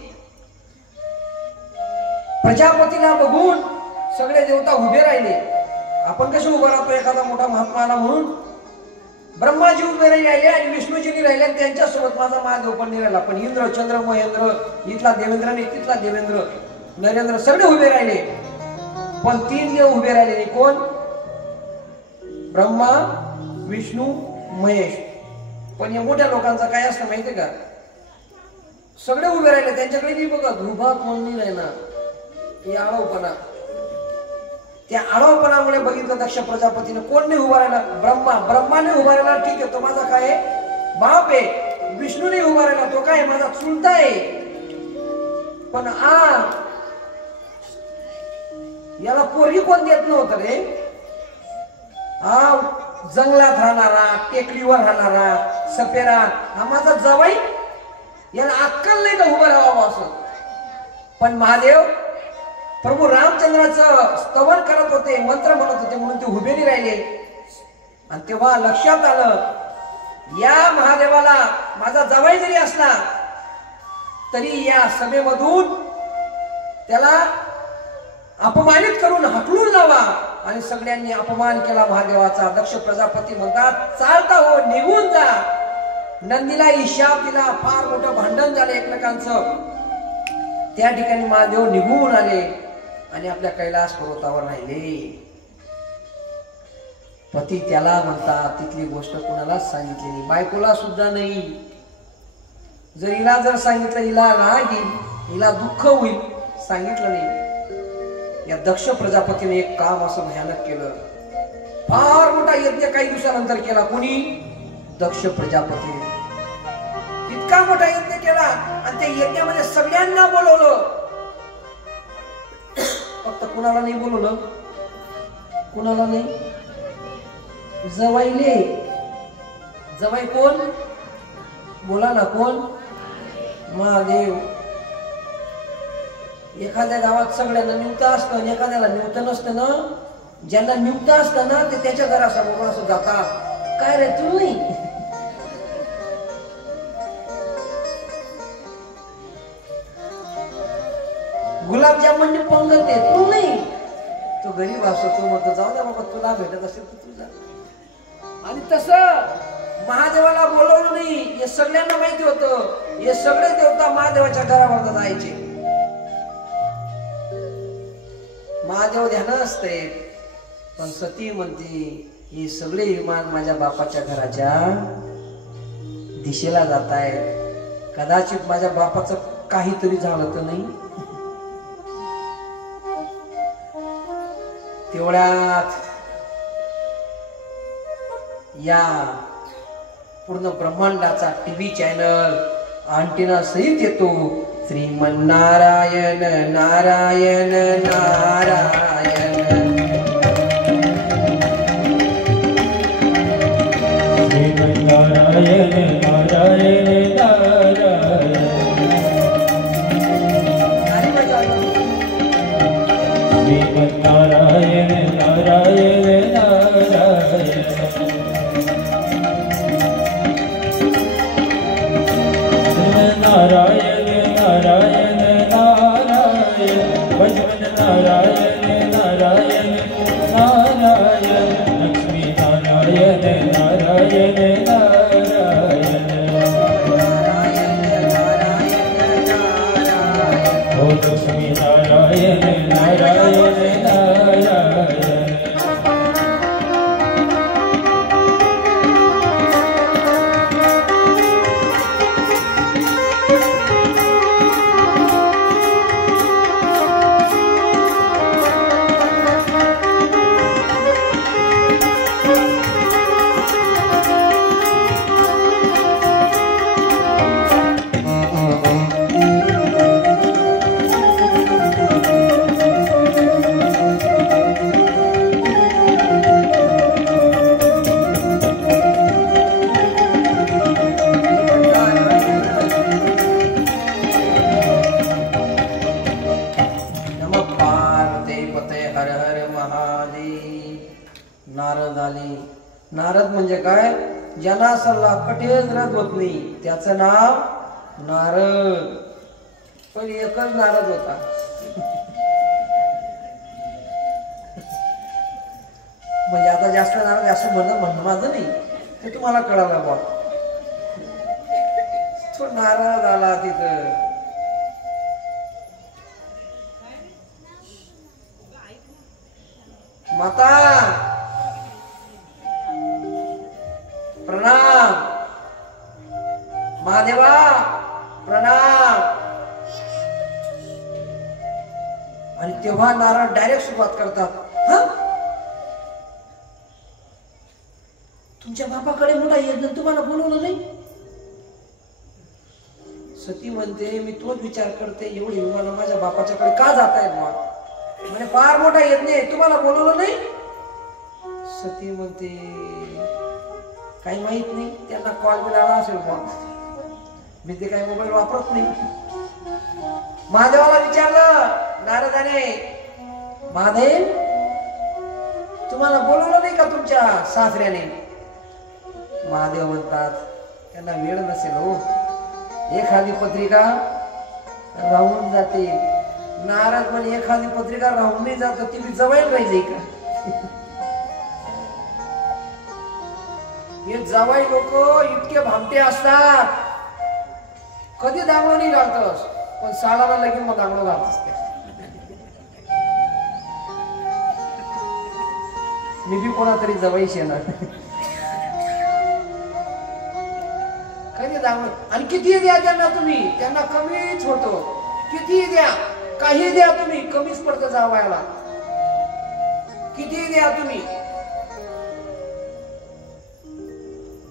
प्रजापतीला बघून सगळे देवता उभे राहिले. आपण कसे उभे राहतो एखादा मोठा महात्मा आला म्हणून? ब्रह्माजी उभे राहिले आणि विष्णूजीनी राहिले आणि त्यांच्यासोबत माझा महादेव पण नाही राहिला. पण इंद्र, चंद्र, महेंद्र, इथला देवेंद्र नाही, तिथला देवेंद्र, नरेंद्र सगळे उभे राहिले. पण 3 देव उभे राहिले नाही. कोण? ब्रह्मा, विष्णू, महेश. पण या मोठ्या लोकांचं काय असतं माहितीये का? सगळे उभे राहिले, त्यांच्याकडे नाही बघत. उभा कोण नाही राहिला. हे आळवपणा. त्या आळवपणामुळे बघितलं दक्ष प्रजापतीने कोण नाही उभा राहिला? ब्रह्माने उभा राहिला. ठीक आहे, तो माझा काय बाप आहे. विष्णूने उभा राहिला, तो काय माझा चुलता आहे. पण याला पोरगी कोण देत नव्हतं रे? जंगलात राहणारा, टेकडीवर राहणारा सपेरा, हा माझा जवाई. याला अक्कल नाही का उभं राहावं असं? पण महादेव प्रभू रामचंद्राचं स्तवन करत होते, मंत्र म्हणत होते म्हणून ते उभे नाही राहिले. आणि तेव्हा लक्षात आलं, या महादेवाला माझा जवाई जरी असला तरी या सभेमधून त्याला अपमानित करून हाकलून लावा. आणि सगळ्यांनी अपमान केला महादेवाचा. दक्ष प्रजापती म्हणतात, चालता हो, निघून जा. नंदीला ईशाप दिला. फार मोठं भांडण झालं एकमेकांचं. त्या ठिकाणी महादेव निघून आले आणि आपल्या कैलास पर्वतावर राहिले. पती त्याला म्हणतात, तिथली गोष्ट कुणालाच सांगितली नाही, बायकोला सुद्धा नाही. जर हिला जर सांगितलं हिला राग येईल, हिला दुःख होईल, सांगितलं नाही. या दक्ष प्रजापतीने एक काम असं भयानक केलं. फार मोठा यज्ञ काही दिवसानंतर केला. कोणी? दक्ष प्रजापतीने. इतका मोठा यज्ञ केला आणि त्या यज्ञामध्ये सगळ्यांना बोलवलं. फक्त कुणाला नाही बोलवलं? कुणाला नाही? जवाईले. जवाई कोण? बोला ना, कोण? महादेव एखाद्या गावात सगळ्यांना नियुक्त असतं आणि एखाद्याला नियुक्त नसतं ना. ज्यांना नियुक्त असतं ना ते त्याच्या घरासमोर असं जातात, काय रे तू नाही. गुलाबजामुन पंगत आहे तू नाही. तो गरीब असतो तो म्हणतो जाऊ द्या बाबा तुला भेटत असेल तर तुझा. आणि तसं महादेवाला बोलवलं नाही हे सगळ्यांना माहिती होतं. हे सगळे देवता महादेवाच्या घरावर जायचे. महादेव ध्यान असते पण सती म्हणते हे सगळे विमान माझ्या बापाच्या घराच्या दिशेला जात आहेत. कदाचित माझ्या बापाचं काहीतरी झालं तर नाही. तेवढ्यात या पूर्ण ब्रह्मांडाचा टीव्ही चॅनल अंटेना सहित येतो. श्रीमन्नारायण नारायण नारायण श्रीमन्नारायण नारायण नारायण श्रीमन्नारायण नारायण नारायण नारायण नारायण नारायण भजन नारायण नारायण नारायण लक्ष्मी नारायण नारायण नारायण ओ लक्ष्मी नारायण नारायण नारायण नारद म्हणजे काय? ज्यांना सल्ला कटेच रद होत नाही त्याचं नाव नारद. पण एकच नारद होता. म्हणजे आता जास्त नारद असं म्हणणं माझं नाही ते तुम्हाला कळालं बा. तो नारद आला तिथं. माता प्रणाम. महादेवा प्रणाम. आणि तेव्हा नारद डायरेक्ट सुरुवात करतात. तुमच्या बापाकडे मोठा यज्ञ तुम्हाला बोलवलं नाही. सती म्हणते मी तोच विचार करते एवढी विमान माझ्या बापाच्याकडे का जात आहेत मग. म्हणजे फार मोठा यज्ञ आहे तुम्हाला बोलवलं नाही. सती म्हणते काही माहित नाही. त्यांना कॉल मिळाला असेल मग. मी ते काही मोबाईल वापरत नाही. महादेवाला विचारलं नारदाने महादेव तुम्हाला बोलवलं नाही का तुमच्या सासऱ्याने. महादेव म्हणतात त्यांना वेळ नसेल हो. एखादी पत्रिका राहून जाते. नारद म्हणे एखादी पत्रिका राहून नाही जात ती मी जवळ पाहिजे का. हे जवाई लोक इतके भामटे असतात. कधी दांगडो नाही घालतस पण सालाला लगेच मग दांगडो घालतस. मी बी कोणातरी जवाईशी येणार. कधी दांगडो आणि किती द्या त्यांना तुम्ही त्यांना कमीच होतो. किती द्या काही द्या तुम्ही कमीच पडतं जावायला. किती द्या तुम्ही.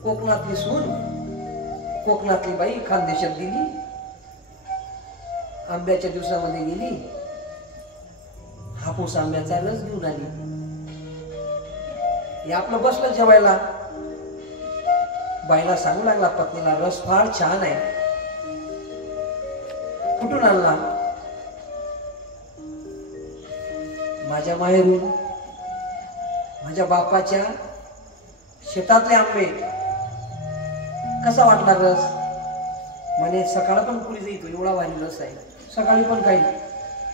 कोकणातली सून कोकणातली बाई खानदेशात गेली. आंब्याच्या दिवसामध्ये गेली. हापूस आंब्याचा रस घेऊन आली. हे आपलं बसलं जेवायला. बाईला सांगू लागला पत्नीला रस फार छान आहे. कुठून आणला? माझ्या माहेरून, माझ्या बापाच्या शेतातले आंबे. कसा वाटला रस? म्हणे सकाळ पण पुरी जाईल, एवढा भारी रस आहे. सकाळी पण काही,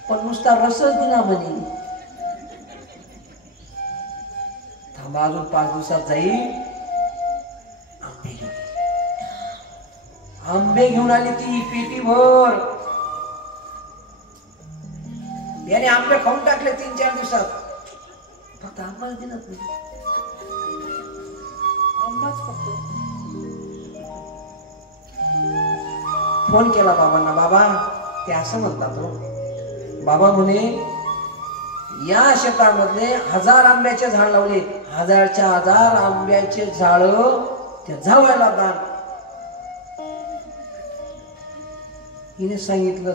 पण नुसता रसच दिला म्हणे. थांबा अजून 5 दिवसात जाईल. आंबे घेऊन आली ती पेटीभर. याने आंबे खाऊन टाकले 3-4 दिवसात. फक्त आंबाच दिलाच नाही, आंबाच फक्त. फोन केला बाबांना. बाबा ते असं म्हणतात हो. बाबा म्हणे या शेतामधले 1000 आंब्याचे झाड लावले, 1000च्या 1000 आंब्याचे झाड त्या जावयाला दान. हिने सांगितलं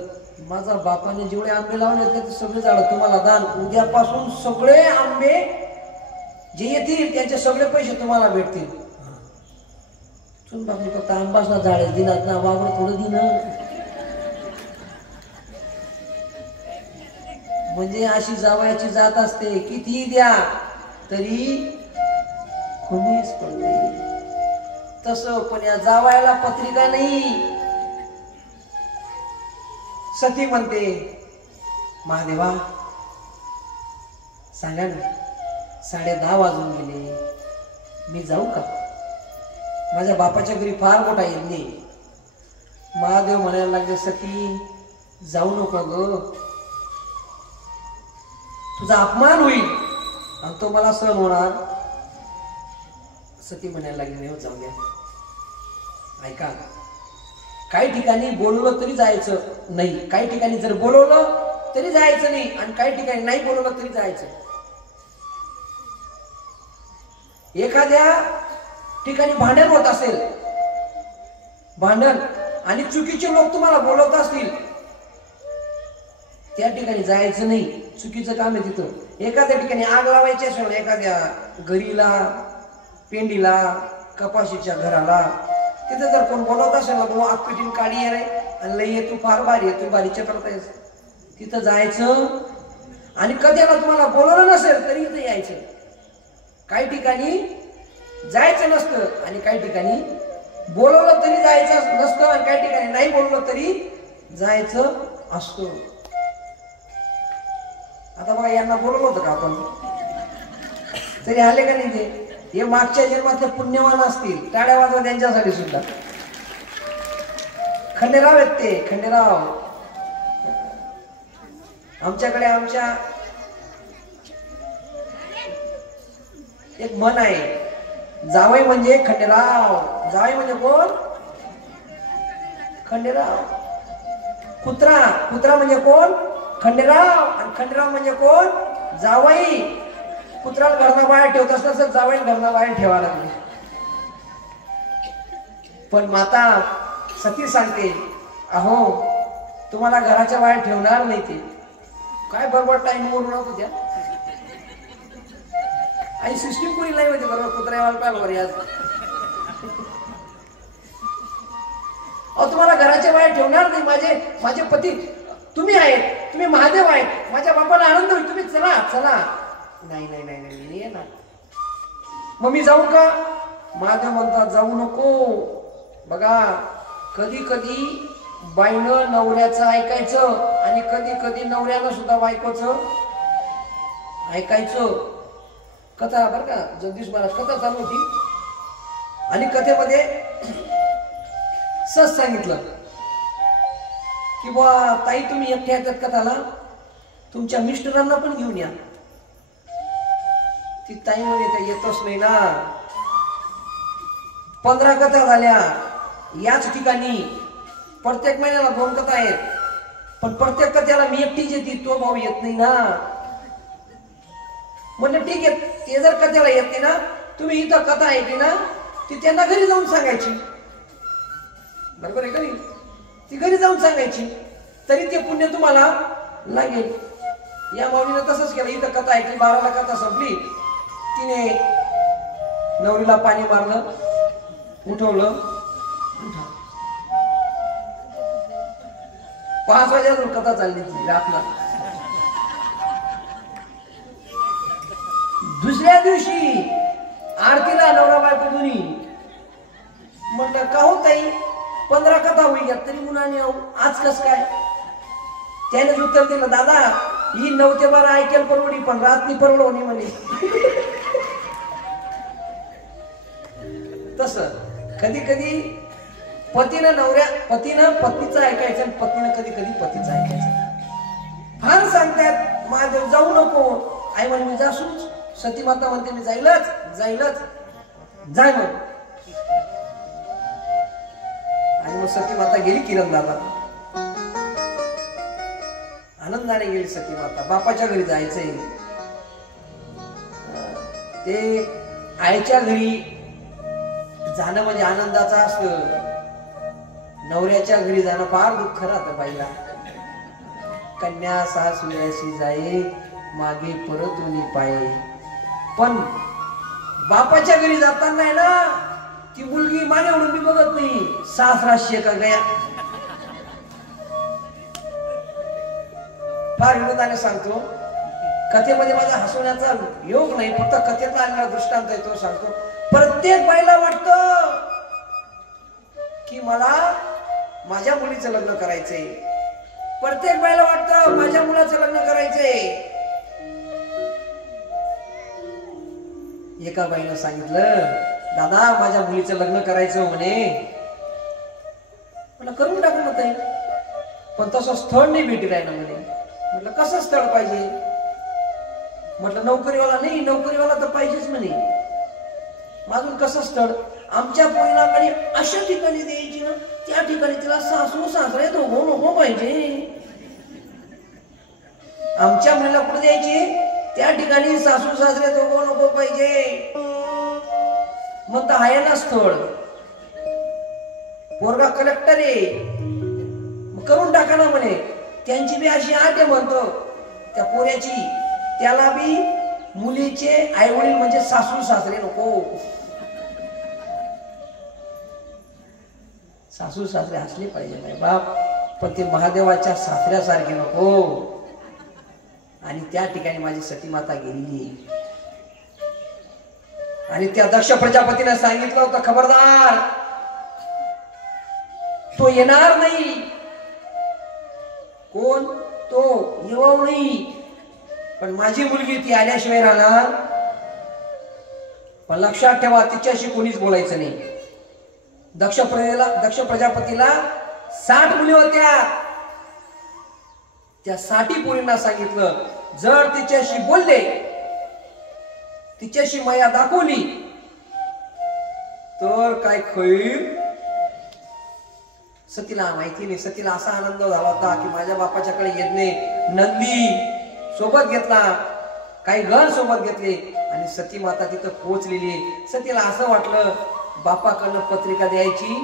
माझा बापाने जेवढे आंबे लावले ते सगळे झाड तुम्हाला दान. उद्यापासून सगळे आंबे जे येतील त्याचे सगळे पैसे तुम्हाला भेटतील. चुन बापू फक्त आंबाच ना झाड दिनात ना, वावर थोडं दिन. म्हणजे अशी जावयाची जात असते, किती द्या तरी कोणीच पडते. तसं पण या जावयाला पत्रिका नाही. सती म्हणते महादेवा सांगा ना, 10:30 वाजून गेले, मी जाऊ का? माझ्या बापाच्या घरी फार मोठा यज्ञ. महादेव म्हणायला लागले सती जाऊ नको ग, तुझा अपमान होईल आणि तो मला सहन होणार. सती म्हणायला लागली नाही, जाऊ द्या. ऐका, काही ठिकाणी बोलवलं तरी जायचं नाही, काही ठिकाणी जर बोलवलं तरी जायचं नाही, आणि काही ठिकाणी नाही बोलवलं तरी जायचं. एखाद्या ठिकाणी भांडण होत असेल, भांडण आणि चुकीचे लोक तुम्हाला बोलवत असतील, त्या ठिकाणी जायचं नाही, चुकीचं काम आहे तिथं. एखाद्या ठिकाणी आग लावायची असेल, एखाद्या घरीला, पेंडीला, कपाशीच्या घराला, तिथे जर कोण बोलवत असेल ना, तो आग पेटीन काढी आहे रे आणि लई तू फार भारी आहे, तू भारीच्या करतायस, तिथं जायचं. आणि कधीला तुम्हाला बोलवलं नसेल तरी इथं यायचं. काही ठिकाणी जायचं नसतं आणि काही ठिकाणी बोलवलं तरी जायचं नसतं, आणि काही ठिकाणी नाही बोलवलं तरी जायचं असतं. आता बघा, यांना बोलवलं होतं का आपण तरी आले का नाही? ते हे मागच्या जन्मातले पुण्यवान असतील, टाळ्या वाजवा त्यांच्यासाठी सुद्धा. खंडेराव आहेत ते, खंडेराव. आमच्याकडे आमच्या एक म्हण आहे, जावई म्हणजे खंडेराव. जावई म्हणजे कोण? खंडेराव. कुत्रा, कुत्रा म्हणजे कोण? खंडेराव. आणि खंडेराव म्हणजे कोण? जावई. कुत्राला घरना बाहेर ठेवत असतं, जावई घरना बाहेर ठेवा लागले. पण माता सती सांगते, अहो तुम्हाला घराच्या बाहेर ठेवणार नाही. ते काय बरोबर टाइम वर होत त्या आणि सिस्टीम कोणी नाही होती बरोबर. कुत्र्यावाला काय बरोबर आज अहो तुम्हाला घराच्या बाहेर ठेवणार नाही. माझे पती तुम्ही आहेत, तुम्ही महादेव आहेत, माझ्या बापाला आनंद होईल, तुम्ही चला चला. नाही नाही नाही नाही येणार. मग मी जाऊ का? महादेव म्हणतात जाऊ नको. बघा, कधी कधी बाईनं नवऱ्याचं ऐकायचं आणि कधी कधी नवऱ्यानं सुद्धा बायकोचं ऐकायचं. कथा बरं का, जगदीश महाराज कथा चालू होती आणि कथेमध्ये सच सांगितलं की बुवा ताई तुम्ही एकट्या येतात कथाला, तुमच्या मिस्टरांना पण घेऊन या. ती ताई मध्ये त्या येतच नाही ना. 15 कथा झाल्या याच ठिकाणी. प्रत्येक महिन्याला 2 कथा आहेत, पण प्रत्येक कथेला मी एकटीच येते, तो भाऊ येत नाही ना. म्हणजे ठीक आहे, ते जर कथेला येत नाही ना, तुम्ही इथं कथा ऐकली ना, ती त्यांना घरी जाऊन सांगायची. बरोबर आहे का नाही? ती घरी जाऊन सांगायची, तरी ते पुण्य तुम्हाला लागेल. या माऊलीनं तसंच केलं. इथं कथा ऐकली, 12ला कथा संपली, तिने नवरीला पाणी मारलं, उठवलं, 5 वाजेपासून कथा चालली ती रातला. दुसऱ्या दिवशी आरतीला नवरा बायको दोन्ही म्हणलं का हो ताई 15 कथा होई घ्या तरी मुलांनी आज कस काय. त्याने उत्तर दिलं दादा ही 9 ते 12 ऐकेल परवडी पण रात्री परवडवणी म्हणे. तस कधी कधी पतीनं पत्नीचं ऐकायचं आणि पत्नीनं कधी कधी पतीचं ऐकायचं. फार सांगतात महादेव जाऊ नको. आई म्हणे मी जासूच. सती माता म्हणते मी जाईलच जाय मग. आणि मग सती माता गेली किरणदाला. आनंदाने गेली सती माता. बापाच्या घरी जायचंय. ते आईच्या घरी जाणं म्हणजे आनंदाचं असतं. नवऱ्याच्या घरी जाणं फार दुःख राहतं बाईला. कन्या सासूयाशी जाये मागे परतून पाये. पण बापाच्या घरी जाताना आहे ना ती मुलगी मागे एवढून मी बघत नाही. सासरा शेका गया. फार विनोदाने सांगतो. कथेमध्ये माझा हसवण्याचा योग नाही, फक्त कथेतला आलेला दृष्टांत आहे तो सांगतो. प्रत्येक बाईला वाटतं की मला माझ्या मुलीचं लग्न करायचंय. प्रत्येक बाईला वाटतं माझ्या मुलाचं लग्न करायचंय. एका बाईनं सांगितलं दादा माझ्या मुलीचं लग्न करायचं म्हणे. मला करून टाकलं ना ताई पण तसं स्थळ नाही भेटी राहिलं म्हणे. म्हटलं कसं स्थळ पाहिजे. म्हटलं नोकरीवाला नाही, नोकरीवाला तर पाहिजेच म्हणे. माझून कसं स्थळ. आमच्या पोरीला काही अशा ठिकाणी द्यायची ना त्या ठिकाणी तिला सासू सासरे दोघं नको पाहिजे. आमच्या मुलीला कुठे द्यायची त्या ठिकाणी सासू सासरे दोघं नको पाहिजे. मग तर आहे ना स्थळ. पोरगा कलेक्टर आहे करून टाका ना म्हणे. त्यांची बी अशी आट आहे म्हणतो त्या पोऱ्याची. त्याला बी मुलीचे आई वडील म्हणजे सासू सासरे नको. सासू सासरे असले पाहिजे नाही बाप पण ते महादेवाच्या सासऱ्यासारखे नको. आणि त्या ठिकाणी माझी सती माता गेलेली. आणि त्या दक्ष प्रजापतीने सांगितलं होतं खबरदार तो येणार नाही. कोण तो येऊ नाही पण माझी मुलगी ती आल्याशिवाय राहणार. पण लक्षात ठेवा तिच्याशी कोणीच बोलायचं नाही. दक्ष प्रजापतीला 60 मुली होत्या. त्या 60 पोरींना सांगितलं जर तिच्याशी बोलले तिच्याशी माया दाखवली तर काय खैर. सतीला माहिती नाही. सतीला असा आनंद झाला होता की माझ्या बापाच्याकडे येणे नंदी सोबत घेतला काही गण सोबत घेतले आणि सती माता तिथं पोहोचलेली. सतीला असं वाटलं बापाकडनं पत्रिका द्यायची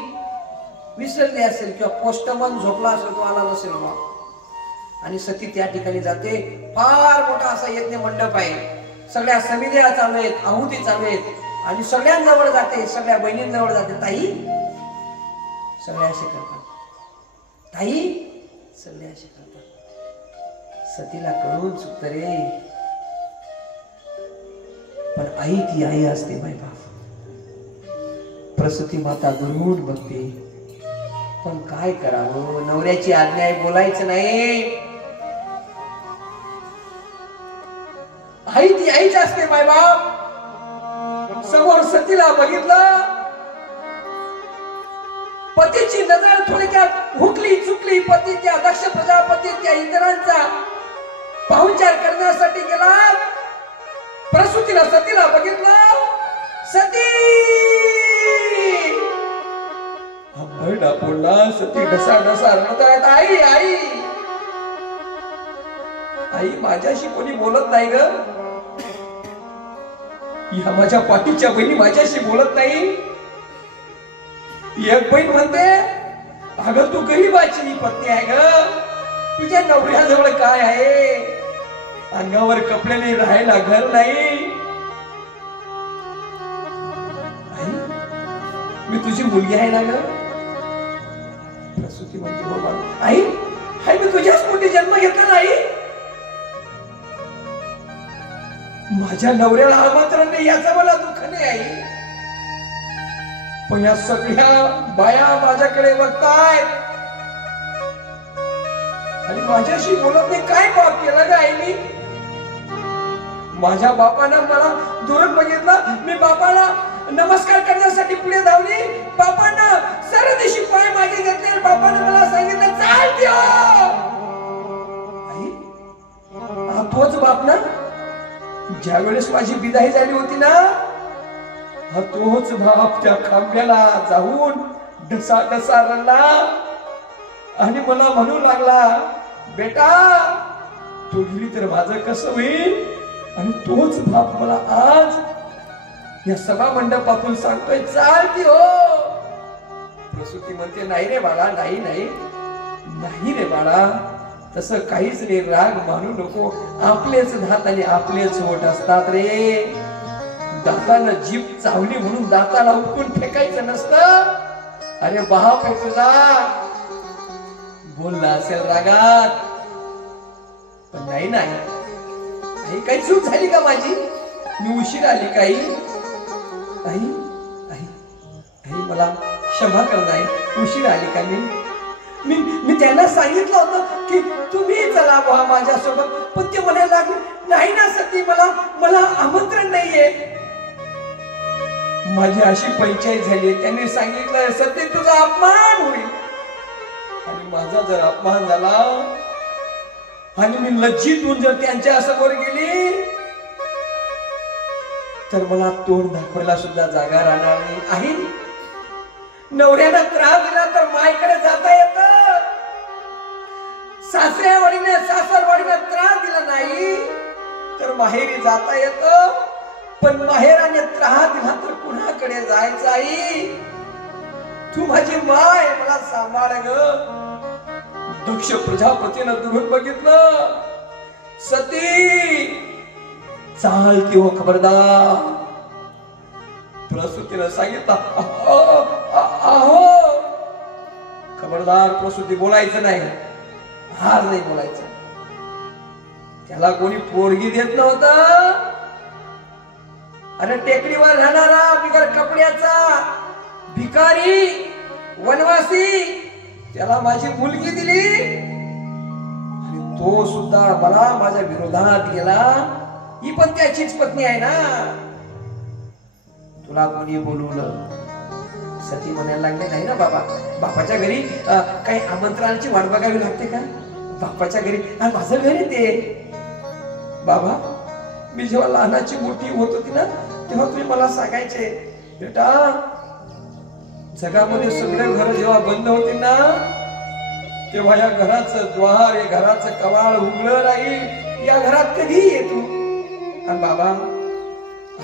विसरली असेल किंवा पोस्टमन झोपला असेल तो आला नसेल बा. आणि सती त्या ठिकाणी जाते. फार मोठा असा यज्ञ मंडप आहे. सगळ्या समिध्या चालू आहेत, आहुती चालू आहेत आणि सगळ्यांजवळ जाते. सगळ्या बहिणींजवळ जाते. ताई सगळे असे करतात. ताई सगळे असे करतात. सतीला कळून चुकत रे पण आई ती आई असते माय बाप. प्रसूती माता दुरून बघते पण काय करावं. नवऱ्याची आज्ञा आहे बोलायचं नाही. आई ती आईच असते माय बाप. समोर सतीला बघितलं पतीची नजर थोडक्यात हुकली चुकली. पती त्या दक्ष प्रजापती त्या इतरांचा पाहुणचार करण्यासाठी गेला. प्रसूतीला सतीला बघितलं. सती भरडा पडला. सती ढसा ढसा रडत आहेत. आई आई आई माझ्याशी कोणी बोलत नाही ग. या माझ्या पाठीच्या बहिणी माझ्याशी बोलत नाही. एक बहीण म्हणते अगं तू गरीबाची पत्नी आहे ग. तुझ्या नवऱ्याजवळ काय आहे. अंगावर कपडे नाही राहायला घर नाही. मी तुझी मुलगी आहे ना ग. प्रसूती म्हणते हो बाबा. आई आई माझ्या नवऱ्याला आमंत्रण नाही याचं मला दुःख नाही आई, पण या सगळ्या बाया माझ्याकडे बघतायत आणि माझ्याशी बोलत नाही. काय पाप केलं ग आई मी? माझ्या बापानं मला दुरून बघितलं, मी बापाला नमस्कार करण्यासाठी पुढे धावली, बापानं सर्व दिवशी पाय मागे घेतले, बापानं मला सांगितलं चाल देव. आई, हा तोच बाप ना ज्या वेळेस माझी विदाई झाली होती ना, हा तोच बाप त्या खांब्याला जाऊन डसा डसा रडला आणि मला म्हणू लागला, बेटा तू गेली तर माझं कसं होईल? आणि तोच बाप मला आज या सभा मंडपातून सांगतोय चाल की हो. प्रसूती म्हणते नाही रे बाळा, नाही नाही नाही रे बाळा, तसं काहीच नाही, राग मानू नको, आपलेच दात आणि आपलेच होठ असतात रे. दातानं जीभ चावली म्हणून दाताला उपटून फेकायचं नसतं. अरे बाप आहे तुझा, बोलला असेल रागात, पण नाही नाही आई, काही चूक झाली का माझी? मी उशीर आली काही? आई आई आई मला क्षमा कर नाही, उशीर आली का मी त्यांना सांगितलं होतं की तुम्ही चला बा माझ्यासोबत, पण ते म्हणायला लागले नाही ना सती, मला आमंत्रण नाहीये. माझी अशी पंचायत झाली, त्यांनी सांगितलं सती तुझा अपमान होईल, आणि माझा जर अपमान झाला आणि मी लज्जित होऊन जर त्यांच्या समोर गेली तर मला तोंड दाखवायला सुद्धा जागा राहणार नाही. आई, नवऱ्याला त्रास दिला तर मायकडे जाता येत, सासऱ्यावाडीने सासरवाडीने त्रास दिला नाही तर माहेरी जाता येत, पण माहेराने त्रास दिला तर कुणाकडे जायचं? आई, तू माझी माय, मला सांभाळ ग. दक्ष प्रजापतीनं दुरून बघितलं, सती चाल की हो, खबरदार. प्रसूतीनं सांगितलं अहो खबरदार, प्रसूती बोलायचं नाही, हार नाही बोलायचं. त्याला कोणी पोरगी देत नव्हतं. अरे टेकडीवर राहणारा बिगर कपड्याचा भिकारी वनवासी, त्याला माझी मुलगी दिली आणि तो सुद्धा मला माझ्या विरोधात गेला. ही पण त्याचीच पत्नी आहे ना. तुला कोणी बोलवलं? सती म्हणायला लागले नाही ना बाबा, बापाच्या घरी काही आमंत्रणाची वाट बघावी लागते का? बापाच्या घरी माझं घर आहे ते. बाबा, मी जेव्हा लहानाची मोठी होत होती ना तेव्हा तुम्ही मला सांगायचे, बेटा जगामध्ये सगळे घर जेव्हा बंद होते ना तेव्हा या घराचं द्वार, या घराचं कवाड उघडं राहील, या घरात कधी ये तू. आणि बाबा,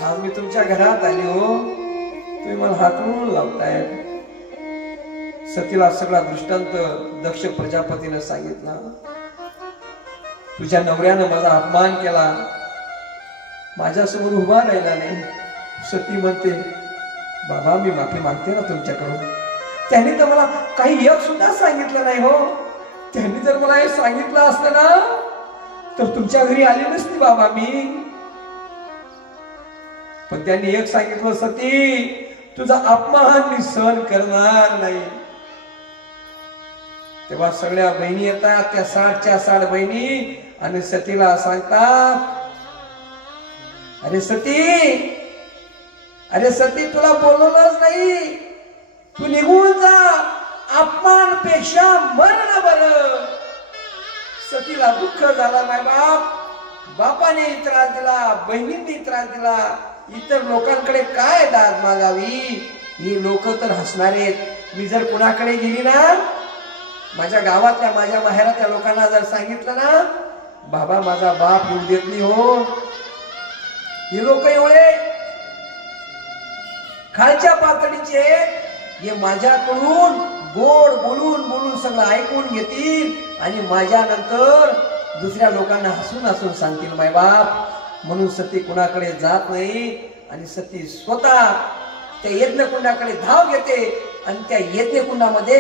आज मी तुमच्या घरात आली हो, तुम्ही मला हातून लावताय. सतीला सगळा दृष्टांत दक्ष प्रजापतीनं सांगितला. तुझ्या नवऱ्यानं माझा अपमान केला, माझ्यासमोर उभा राहिला नाही. सती म्हणते, बाबा मी माफी मागते ना तुमच्याकडून. त्यांनी तर मला काही एक सुद्धा सांगितलं नाही हो. त्यांनी जर मला हे सांगितलं असतं ना तर तुमच्या घरी आली नसती बाबा मी. पण त्यांनी एक सांगितलं, सती तुझा अपमान मी सहन करणार नाही. तेव्हा सगळ्या बहिणी येतात, त्या 60च्या 60 बहिणी, आणि सतीला सांगतात, अरे सती, अरे सती तुला बोलवलंच नाही, तू निघून जा, अपमान पेक्षा मरण बरं. सतीला दुःख झाला, माय बाप, बापाने त्रास दिला, बहिणींनी त्रास दिला, इतर लोकांकडे काय दाद मागावी? ही लोक तर हसणार आहेत. मी जर कुणाकडे गेली ना, माझ्या गावातल्या माझ्या माहेरातल्या लोकांना जर सांगितलं ना, बाबा माझा बाप येऊ देत नाही हो, हे लोक एवढे खालच्या पातळीचे, हे माझ्याकडून गोड बोलून बोलून सगळं ऐकून घेतील आणि माझ्या नंतर दुसऱ्या लोकांना हसून हसून सांगतील माय बाप. म्हणून सती कुणाकडे जात नाही आणि सती स्वतः त्या यज्ञकुंडाकडे धाव घेते आणि त्या यज्ञकुंडामध्ये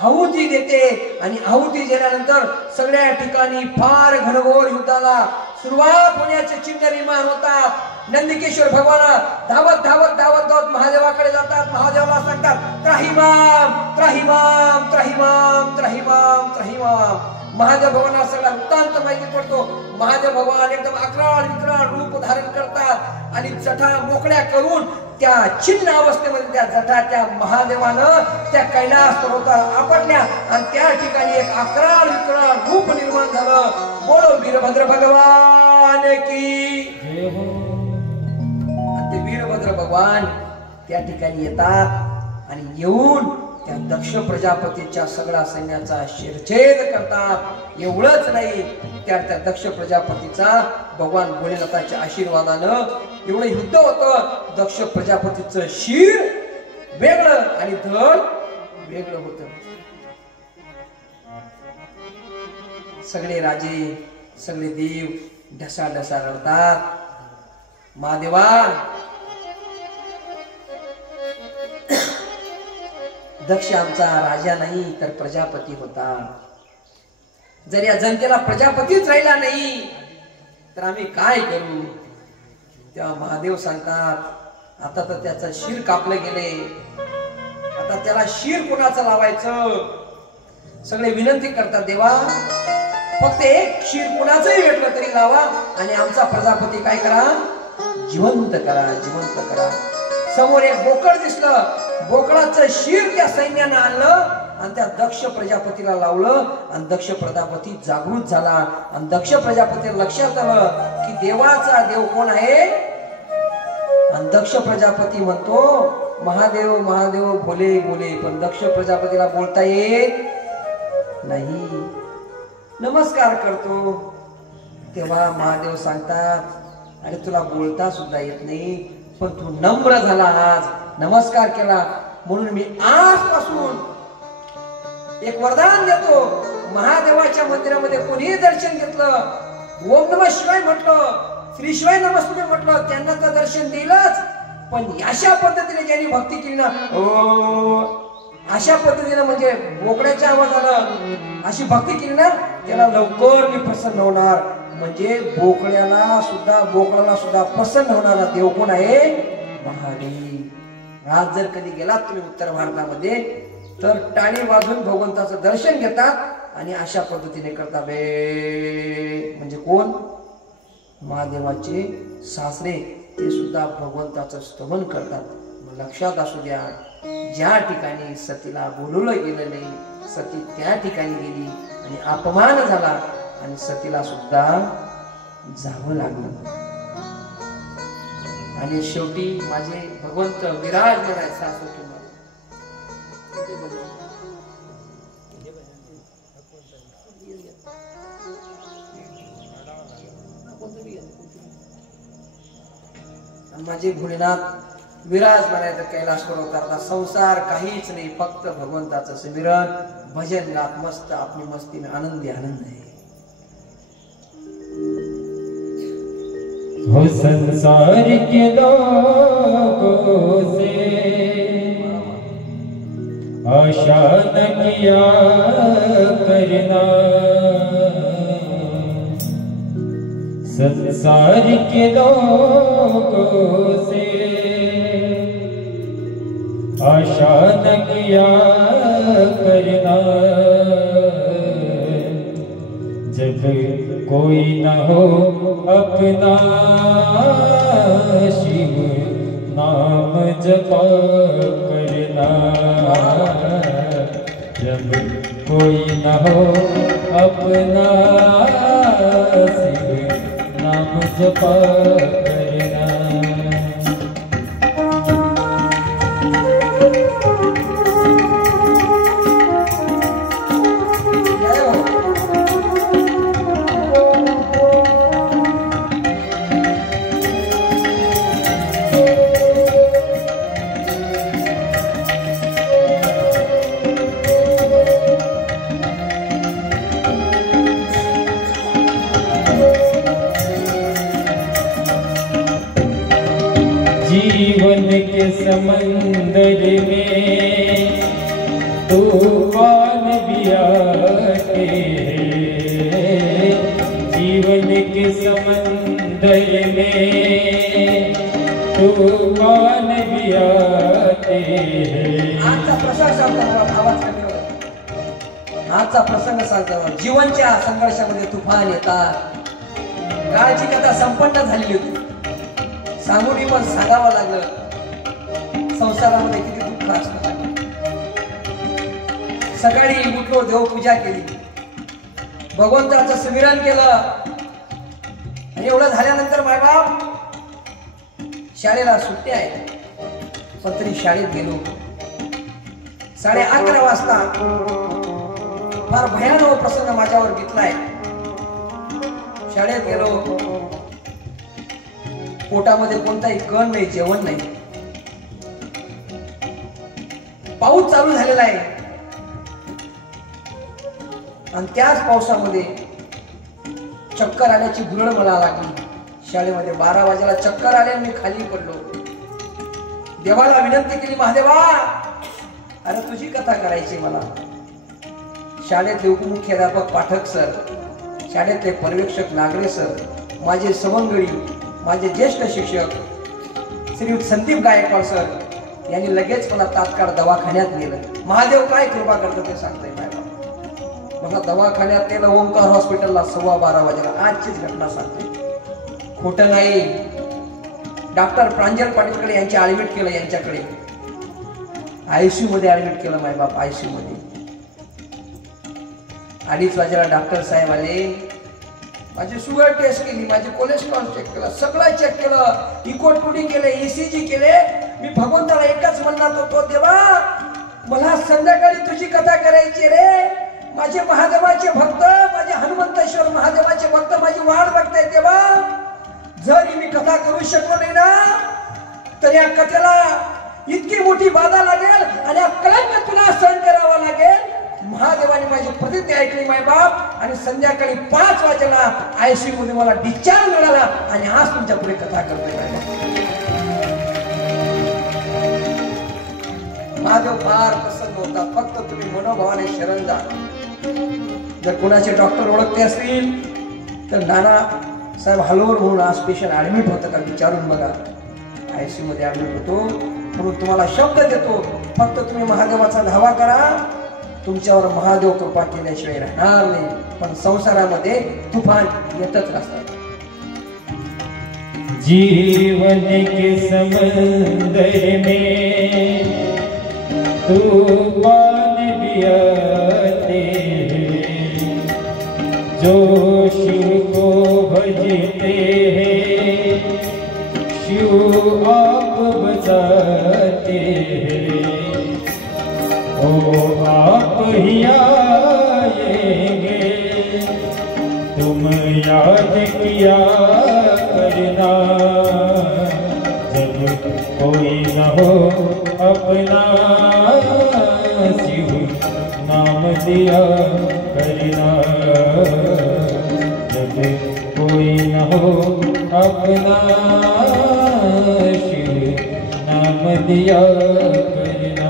आहुती देते. आणि आहुती दिल्यानंतर सगळ्या ठिकाणी फार घनघोर युद्धाला सुरुवात होण्याचे चिन्ह निर्माण होतात। नंदिकेश्वर भगवान धावत धावत धावत धावत महादेवाकडे जातात। महादेवाला सांगतात त्राहिमाम त्राहिमाम त्राहिमाम त्राहिमाम त्राहिमाम। महादेव भगवान सगळा वृत्तांत माहिती पडतो। महादेव भगवान एकदम अक्राळ विक्राळ रूप धारण करतात आणि जटा मोकळ्या करून त्या छिन्न अवस्थेमध्ये त्या जटा त्या महादेवानं त्या कैलास पर्वताला आपटल्या आणि त्या ठिकाणी एक अक्राळ विक्राळ रूप निर्माण झालं। बोलो वीरभद्र भगवान की जय हो। आणि ते वीरभद्र भगवान त्या ठिकाणी येतात आणि येऊन त्या दक्ष प्रजापतीच्या सगळ्या सैन्याचा शिरछेद करतात। एवढंच नाही, त्या दक्ष प्रजापतीचा भगवान भोलेनाथाच्या आशीर्वादानं एवढं युद्ध होतं। दक्ष प्रजापतीचं शिर वेगळं आणि धड वेगळं होतं। सगळे राजे सगळे देव ढसा ढसा रडतात। महादेवा दक्ष आमचा राजा नाही तर प्रजापती होता। जर या जनतेला प्रजापतीच राहिला नाही तर आम्ही काय करू? तेव्हा महादेव सांगतात आता तर त्याचं शिर कापलं गेले, आता त्याला शिर कोणाचं लावायचं? सगळे विनंती करतात देवा फक्त एक शिर कोणाचंही भेटलं तरी लावा आणि आमचा प्रजापती काय करा? जिवंत करा, जिवंत करा। समोर एक बोकड दिसलं, बोकडाचं शिर त्या सैन्यानं आणलं आणि त्या दक्ष प्रजापतीला लावलं आणि दक्ष प्रजापती जागृत झाला आणि दक्ष प्रजापतीला लक्षात आलं की देवाचा देव कोण आहे। आणि दक्ष प्रजापती म्हणतो महादेव महादेव बोले बोले, पण दक्ष प्रजापतीला बोलता येत नाही, नमस्कार करतो। तेव्हा महादेव सांगतात अरे तुला बोलता सुद्धा येत नाही पण तू नम्र झाला, आज नमस्कार केला म्हणून मी आजपासून एक वरदान देतो। महादेवाच्या मंदिरामध्ये कोणीही दर्शन घेतलं, ओम नमः शिवाय म्हटलं, श्री शिवाय नमस्ते म्हटलं, त्यांना तर दर्शन दिलंच, पण अशा पद्धतीने ज्यांनी भक्ती केली ना, अशा पद्धतीने म्हणजे बोकड्याच्या आवाजानं अशी भक्ती केली ना त्याला लवकर मी प्रसन्न होणार। म्हणजे बोकड्याला सुद्धा प्रसन्न होणारा देव कोण आहे? महादेव। आज जर कधी गेलात तुम्ही उत्तर भारतामध्ये तर टाळी वाजून भगवंताचं दर्शन घेतात आणि अशा पद्धतीने करतात बे, म्हणजे कोण? महादेवाचे सासरे, ते सुद्धा भगवंताचं स्तवन करतात। लक्षात असू द्या, ज्या ठिकाणी सतीला बोलवलं गेलं नाही सती त्या ठिकाणी गेली आणि अपमान झाला आणि सतीला सुद्धा जावं लागलं। आणि शेवटी माझे भगवंत विराजमान आहे सासू किंवा माझे भोलेनाथ विराजमान आहे तर कैलास पर्वताला संसार काहीच नाही, फक्त भगवंताचं स्मरण भजन गात मस्त आपली मस्ती में आनंदी आनंद है। हो संसार के लोगों से आशा न किया करना, संसार के लोगों से आशा न किया करना, जब कोई न हो अपना शिव नाम जपा करना, जब कोई न हो अपना शिव नाम जपा करना। जीवन के समंदर में तूफान भी आते, जीवन के समंदर में तूफान भी आते हैं। आजचा प्रसंग सांगतो, आवाज कमी होता। आजचा प्रसंग सांगतो, जीवनच्या संघर्षामध्ये तुफान येतात। काळची कथा संपन्न झाली होती, सांगून पण सांगावं लागलं। संसारामध्ये किती दुःख असतं। सकाळी उठलो, देवपूजा केली, भगवंताचं स्मरण केलं, आणि एवढं झाल्यानंतर मायबाप शाळेला सुट्टी आहे, पण तरी शाळेत गेलो। 11:30 वाजता फार भयानक प्रसंग माझ्यावर घेतलाय। शाळेत गेलो, पोटामध्ये कोणताही कण नाही, जेवण नाही, पाऊस चालू झालेला आहे, आणि त्याच पावसामध्ये चक्कर आल्याची धुरळ मला लागली। शाळेमध्ये 12 वाजेला चक्कर आले, मी खाली पडलो। देवाला विनंती केली, महादेवा अरे तुझी कथा करायची मला। शाळेतले उपमुख्याध्यापक पाठक सर, शाळेतले पर्यवेक्षक नागरे सर, माझे सवंगडी, माझे ज्येष्ठ शिक्षक श्रीयुत संदीप गायकवाड सर यांनी लगेच मला तात्काळ दवाखान्यात नेलं। महादेव काय कृपा करतो ते सांगताय काय मला। दवाखान्यात नेलं, ओंकार हॉस्पिटलला 12:15 वाजेला। आजचीच घटना सांगते, खोटं नाही। डॉक्टर प्रांजल पाटीलकडे यांचे ऍडमिट केलं, यांच्याकडे आयसीयू मध्ये ऍडमिट केलं मायबाप, आयसीयू मध्ये। 2:30 वाजेला डॉक्टर साहेब आले, माझी शुगर टेस्ट केली, माझे कोलेस्ट्रॉल चेक केलं, सगळं चेक केलं, इको टूडी केले, ECG केले। मी भगवंताला एकच म्हणत होतो, देवा मला संध्याकाळी तुझी कथा करायची रे। माझे महादेवाचे भक्त, माझे हनुमंतेश्वर महादेवाचे भक्त माझी वाट बघताय देवा। जरी मी कथा करू शकलो नाही ना, तर या कथेला इतकी मोठी बाधा लागेल आणि हा कलंक तुला सहन करावा लागेल। महादेवाने माझी प्रतिज्ञा ऐकली मायबाप, आणि संध्याकाळी 5 वाजेला आयसीयू मध्ये मला डिस्चार्ज मिळाला, आणि आज तुमच्या पुढे कथा करतोय। महादेव फार प्रसन्न होता, फक्त तुम्ही मनोभावाने शरण जा। जर कोणाचे डॉक्टर ओळखते असतील तर नाना साहेब हलवर म्हणून आज पेशंट ऍडमिट होतं का विचारून बघा। आयसीयू मध्ये ऍडमिट होतो, म्हणून तुम्हाला शब्द देतो, फक्त तुम्ही महादेवाचा धावा करा, तुमच्यावर महादेव कृपा केल्याशिवाय राहणार नाही। पण संसारामध्ये तुफान येतच असतात। जीवन के समंदर में तूफान भी आते हैं, जो शिव को भजते हैं शिव आप बचाते हैं। ओ आप ही आएंगे, तुम याद किया करना, जब कोई न हो अपना शिव नाम दिया करना, जब कोई न हो अपना शिव नाम दिया करना।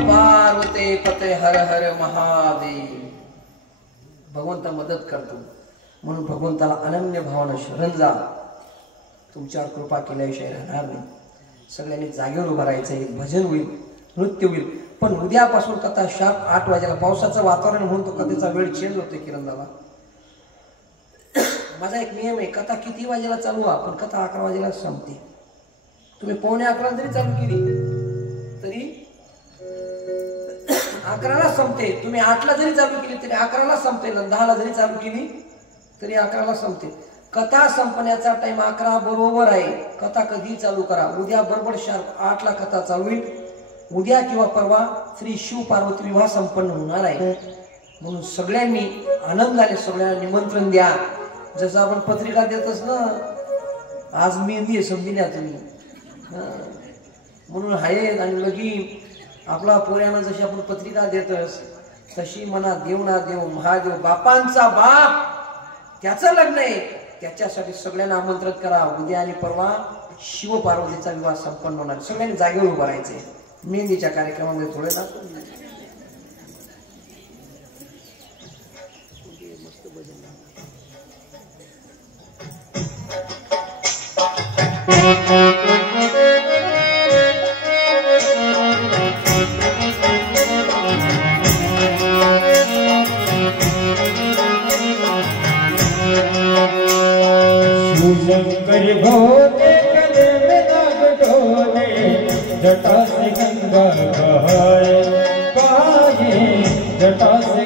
पार्वती पते हर हर महादेव। भगवंत मदत करतो, म्हणून भगवंताला अनन्य भावानं शरण जा, तुमच्यावर कृपा केल्याशिवाय राहणार नाही। सगळ्यांनी जागेवर उभं राहायचं, एक भजन होईल, नृत्य होईल। पण उद्यापासून कथा शार्प 8 वाजेला, पावसाचं वातावरण म्हणून तो कथेचा वेळ चेंज होतोय किरण दादा। माझा एक नियम आहे, कथा किती वाजेला चालू व्हा, पण कथा 11 वाजेला संपते। तुम्ही 11:45 जरी चालू केली तरी 11ला संपते। तुम्ही 8ला जरी चालू केली तरी 11ला संपते, 10ला जरी चालू केली तरी 11ला संपते। कथा संपण्याचा टाइम 11 बरोबर आहे। कथा कधी चालू करा, उद्या बरोबर शार्प 8ला कथा चालू होईल। उद्या किंवा परवा श्री शिव पार्वती विवाह संपन्न होणार आहे, म्हणून सगळ्यांनी आनंदाने सगळ्यांना निमंत्रण द्या। जसं आपण पत्रिका देतच ना, आज मेहंदी समजून या तुम्ही, म्हणून हाय आणि लगी आपला पोऱ्यानं जशी आपण पत्रिका देतस तशी म्हणा देव ना देव महादेव बापांचा बाप त्याचं लग्न आहे, त्याच्यासाठी सगळ्यांना आमंत्रित करा. उद्या आणि परवा शिव पार्वतीचा विवाह संपन्न होणार. सगळ्यांनी जागेवर उभं राहायचे. मेहंदीच्या कार्यक्रमामध्ये थोडे ना शंकर भोले गले में नाग डोले, जटा से गंगा बहाए, जटा से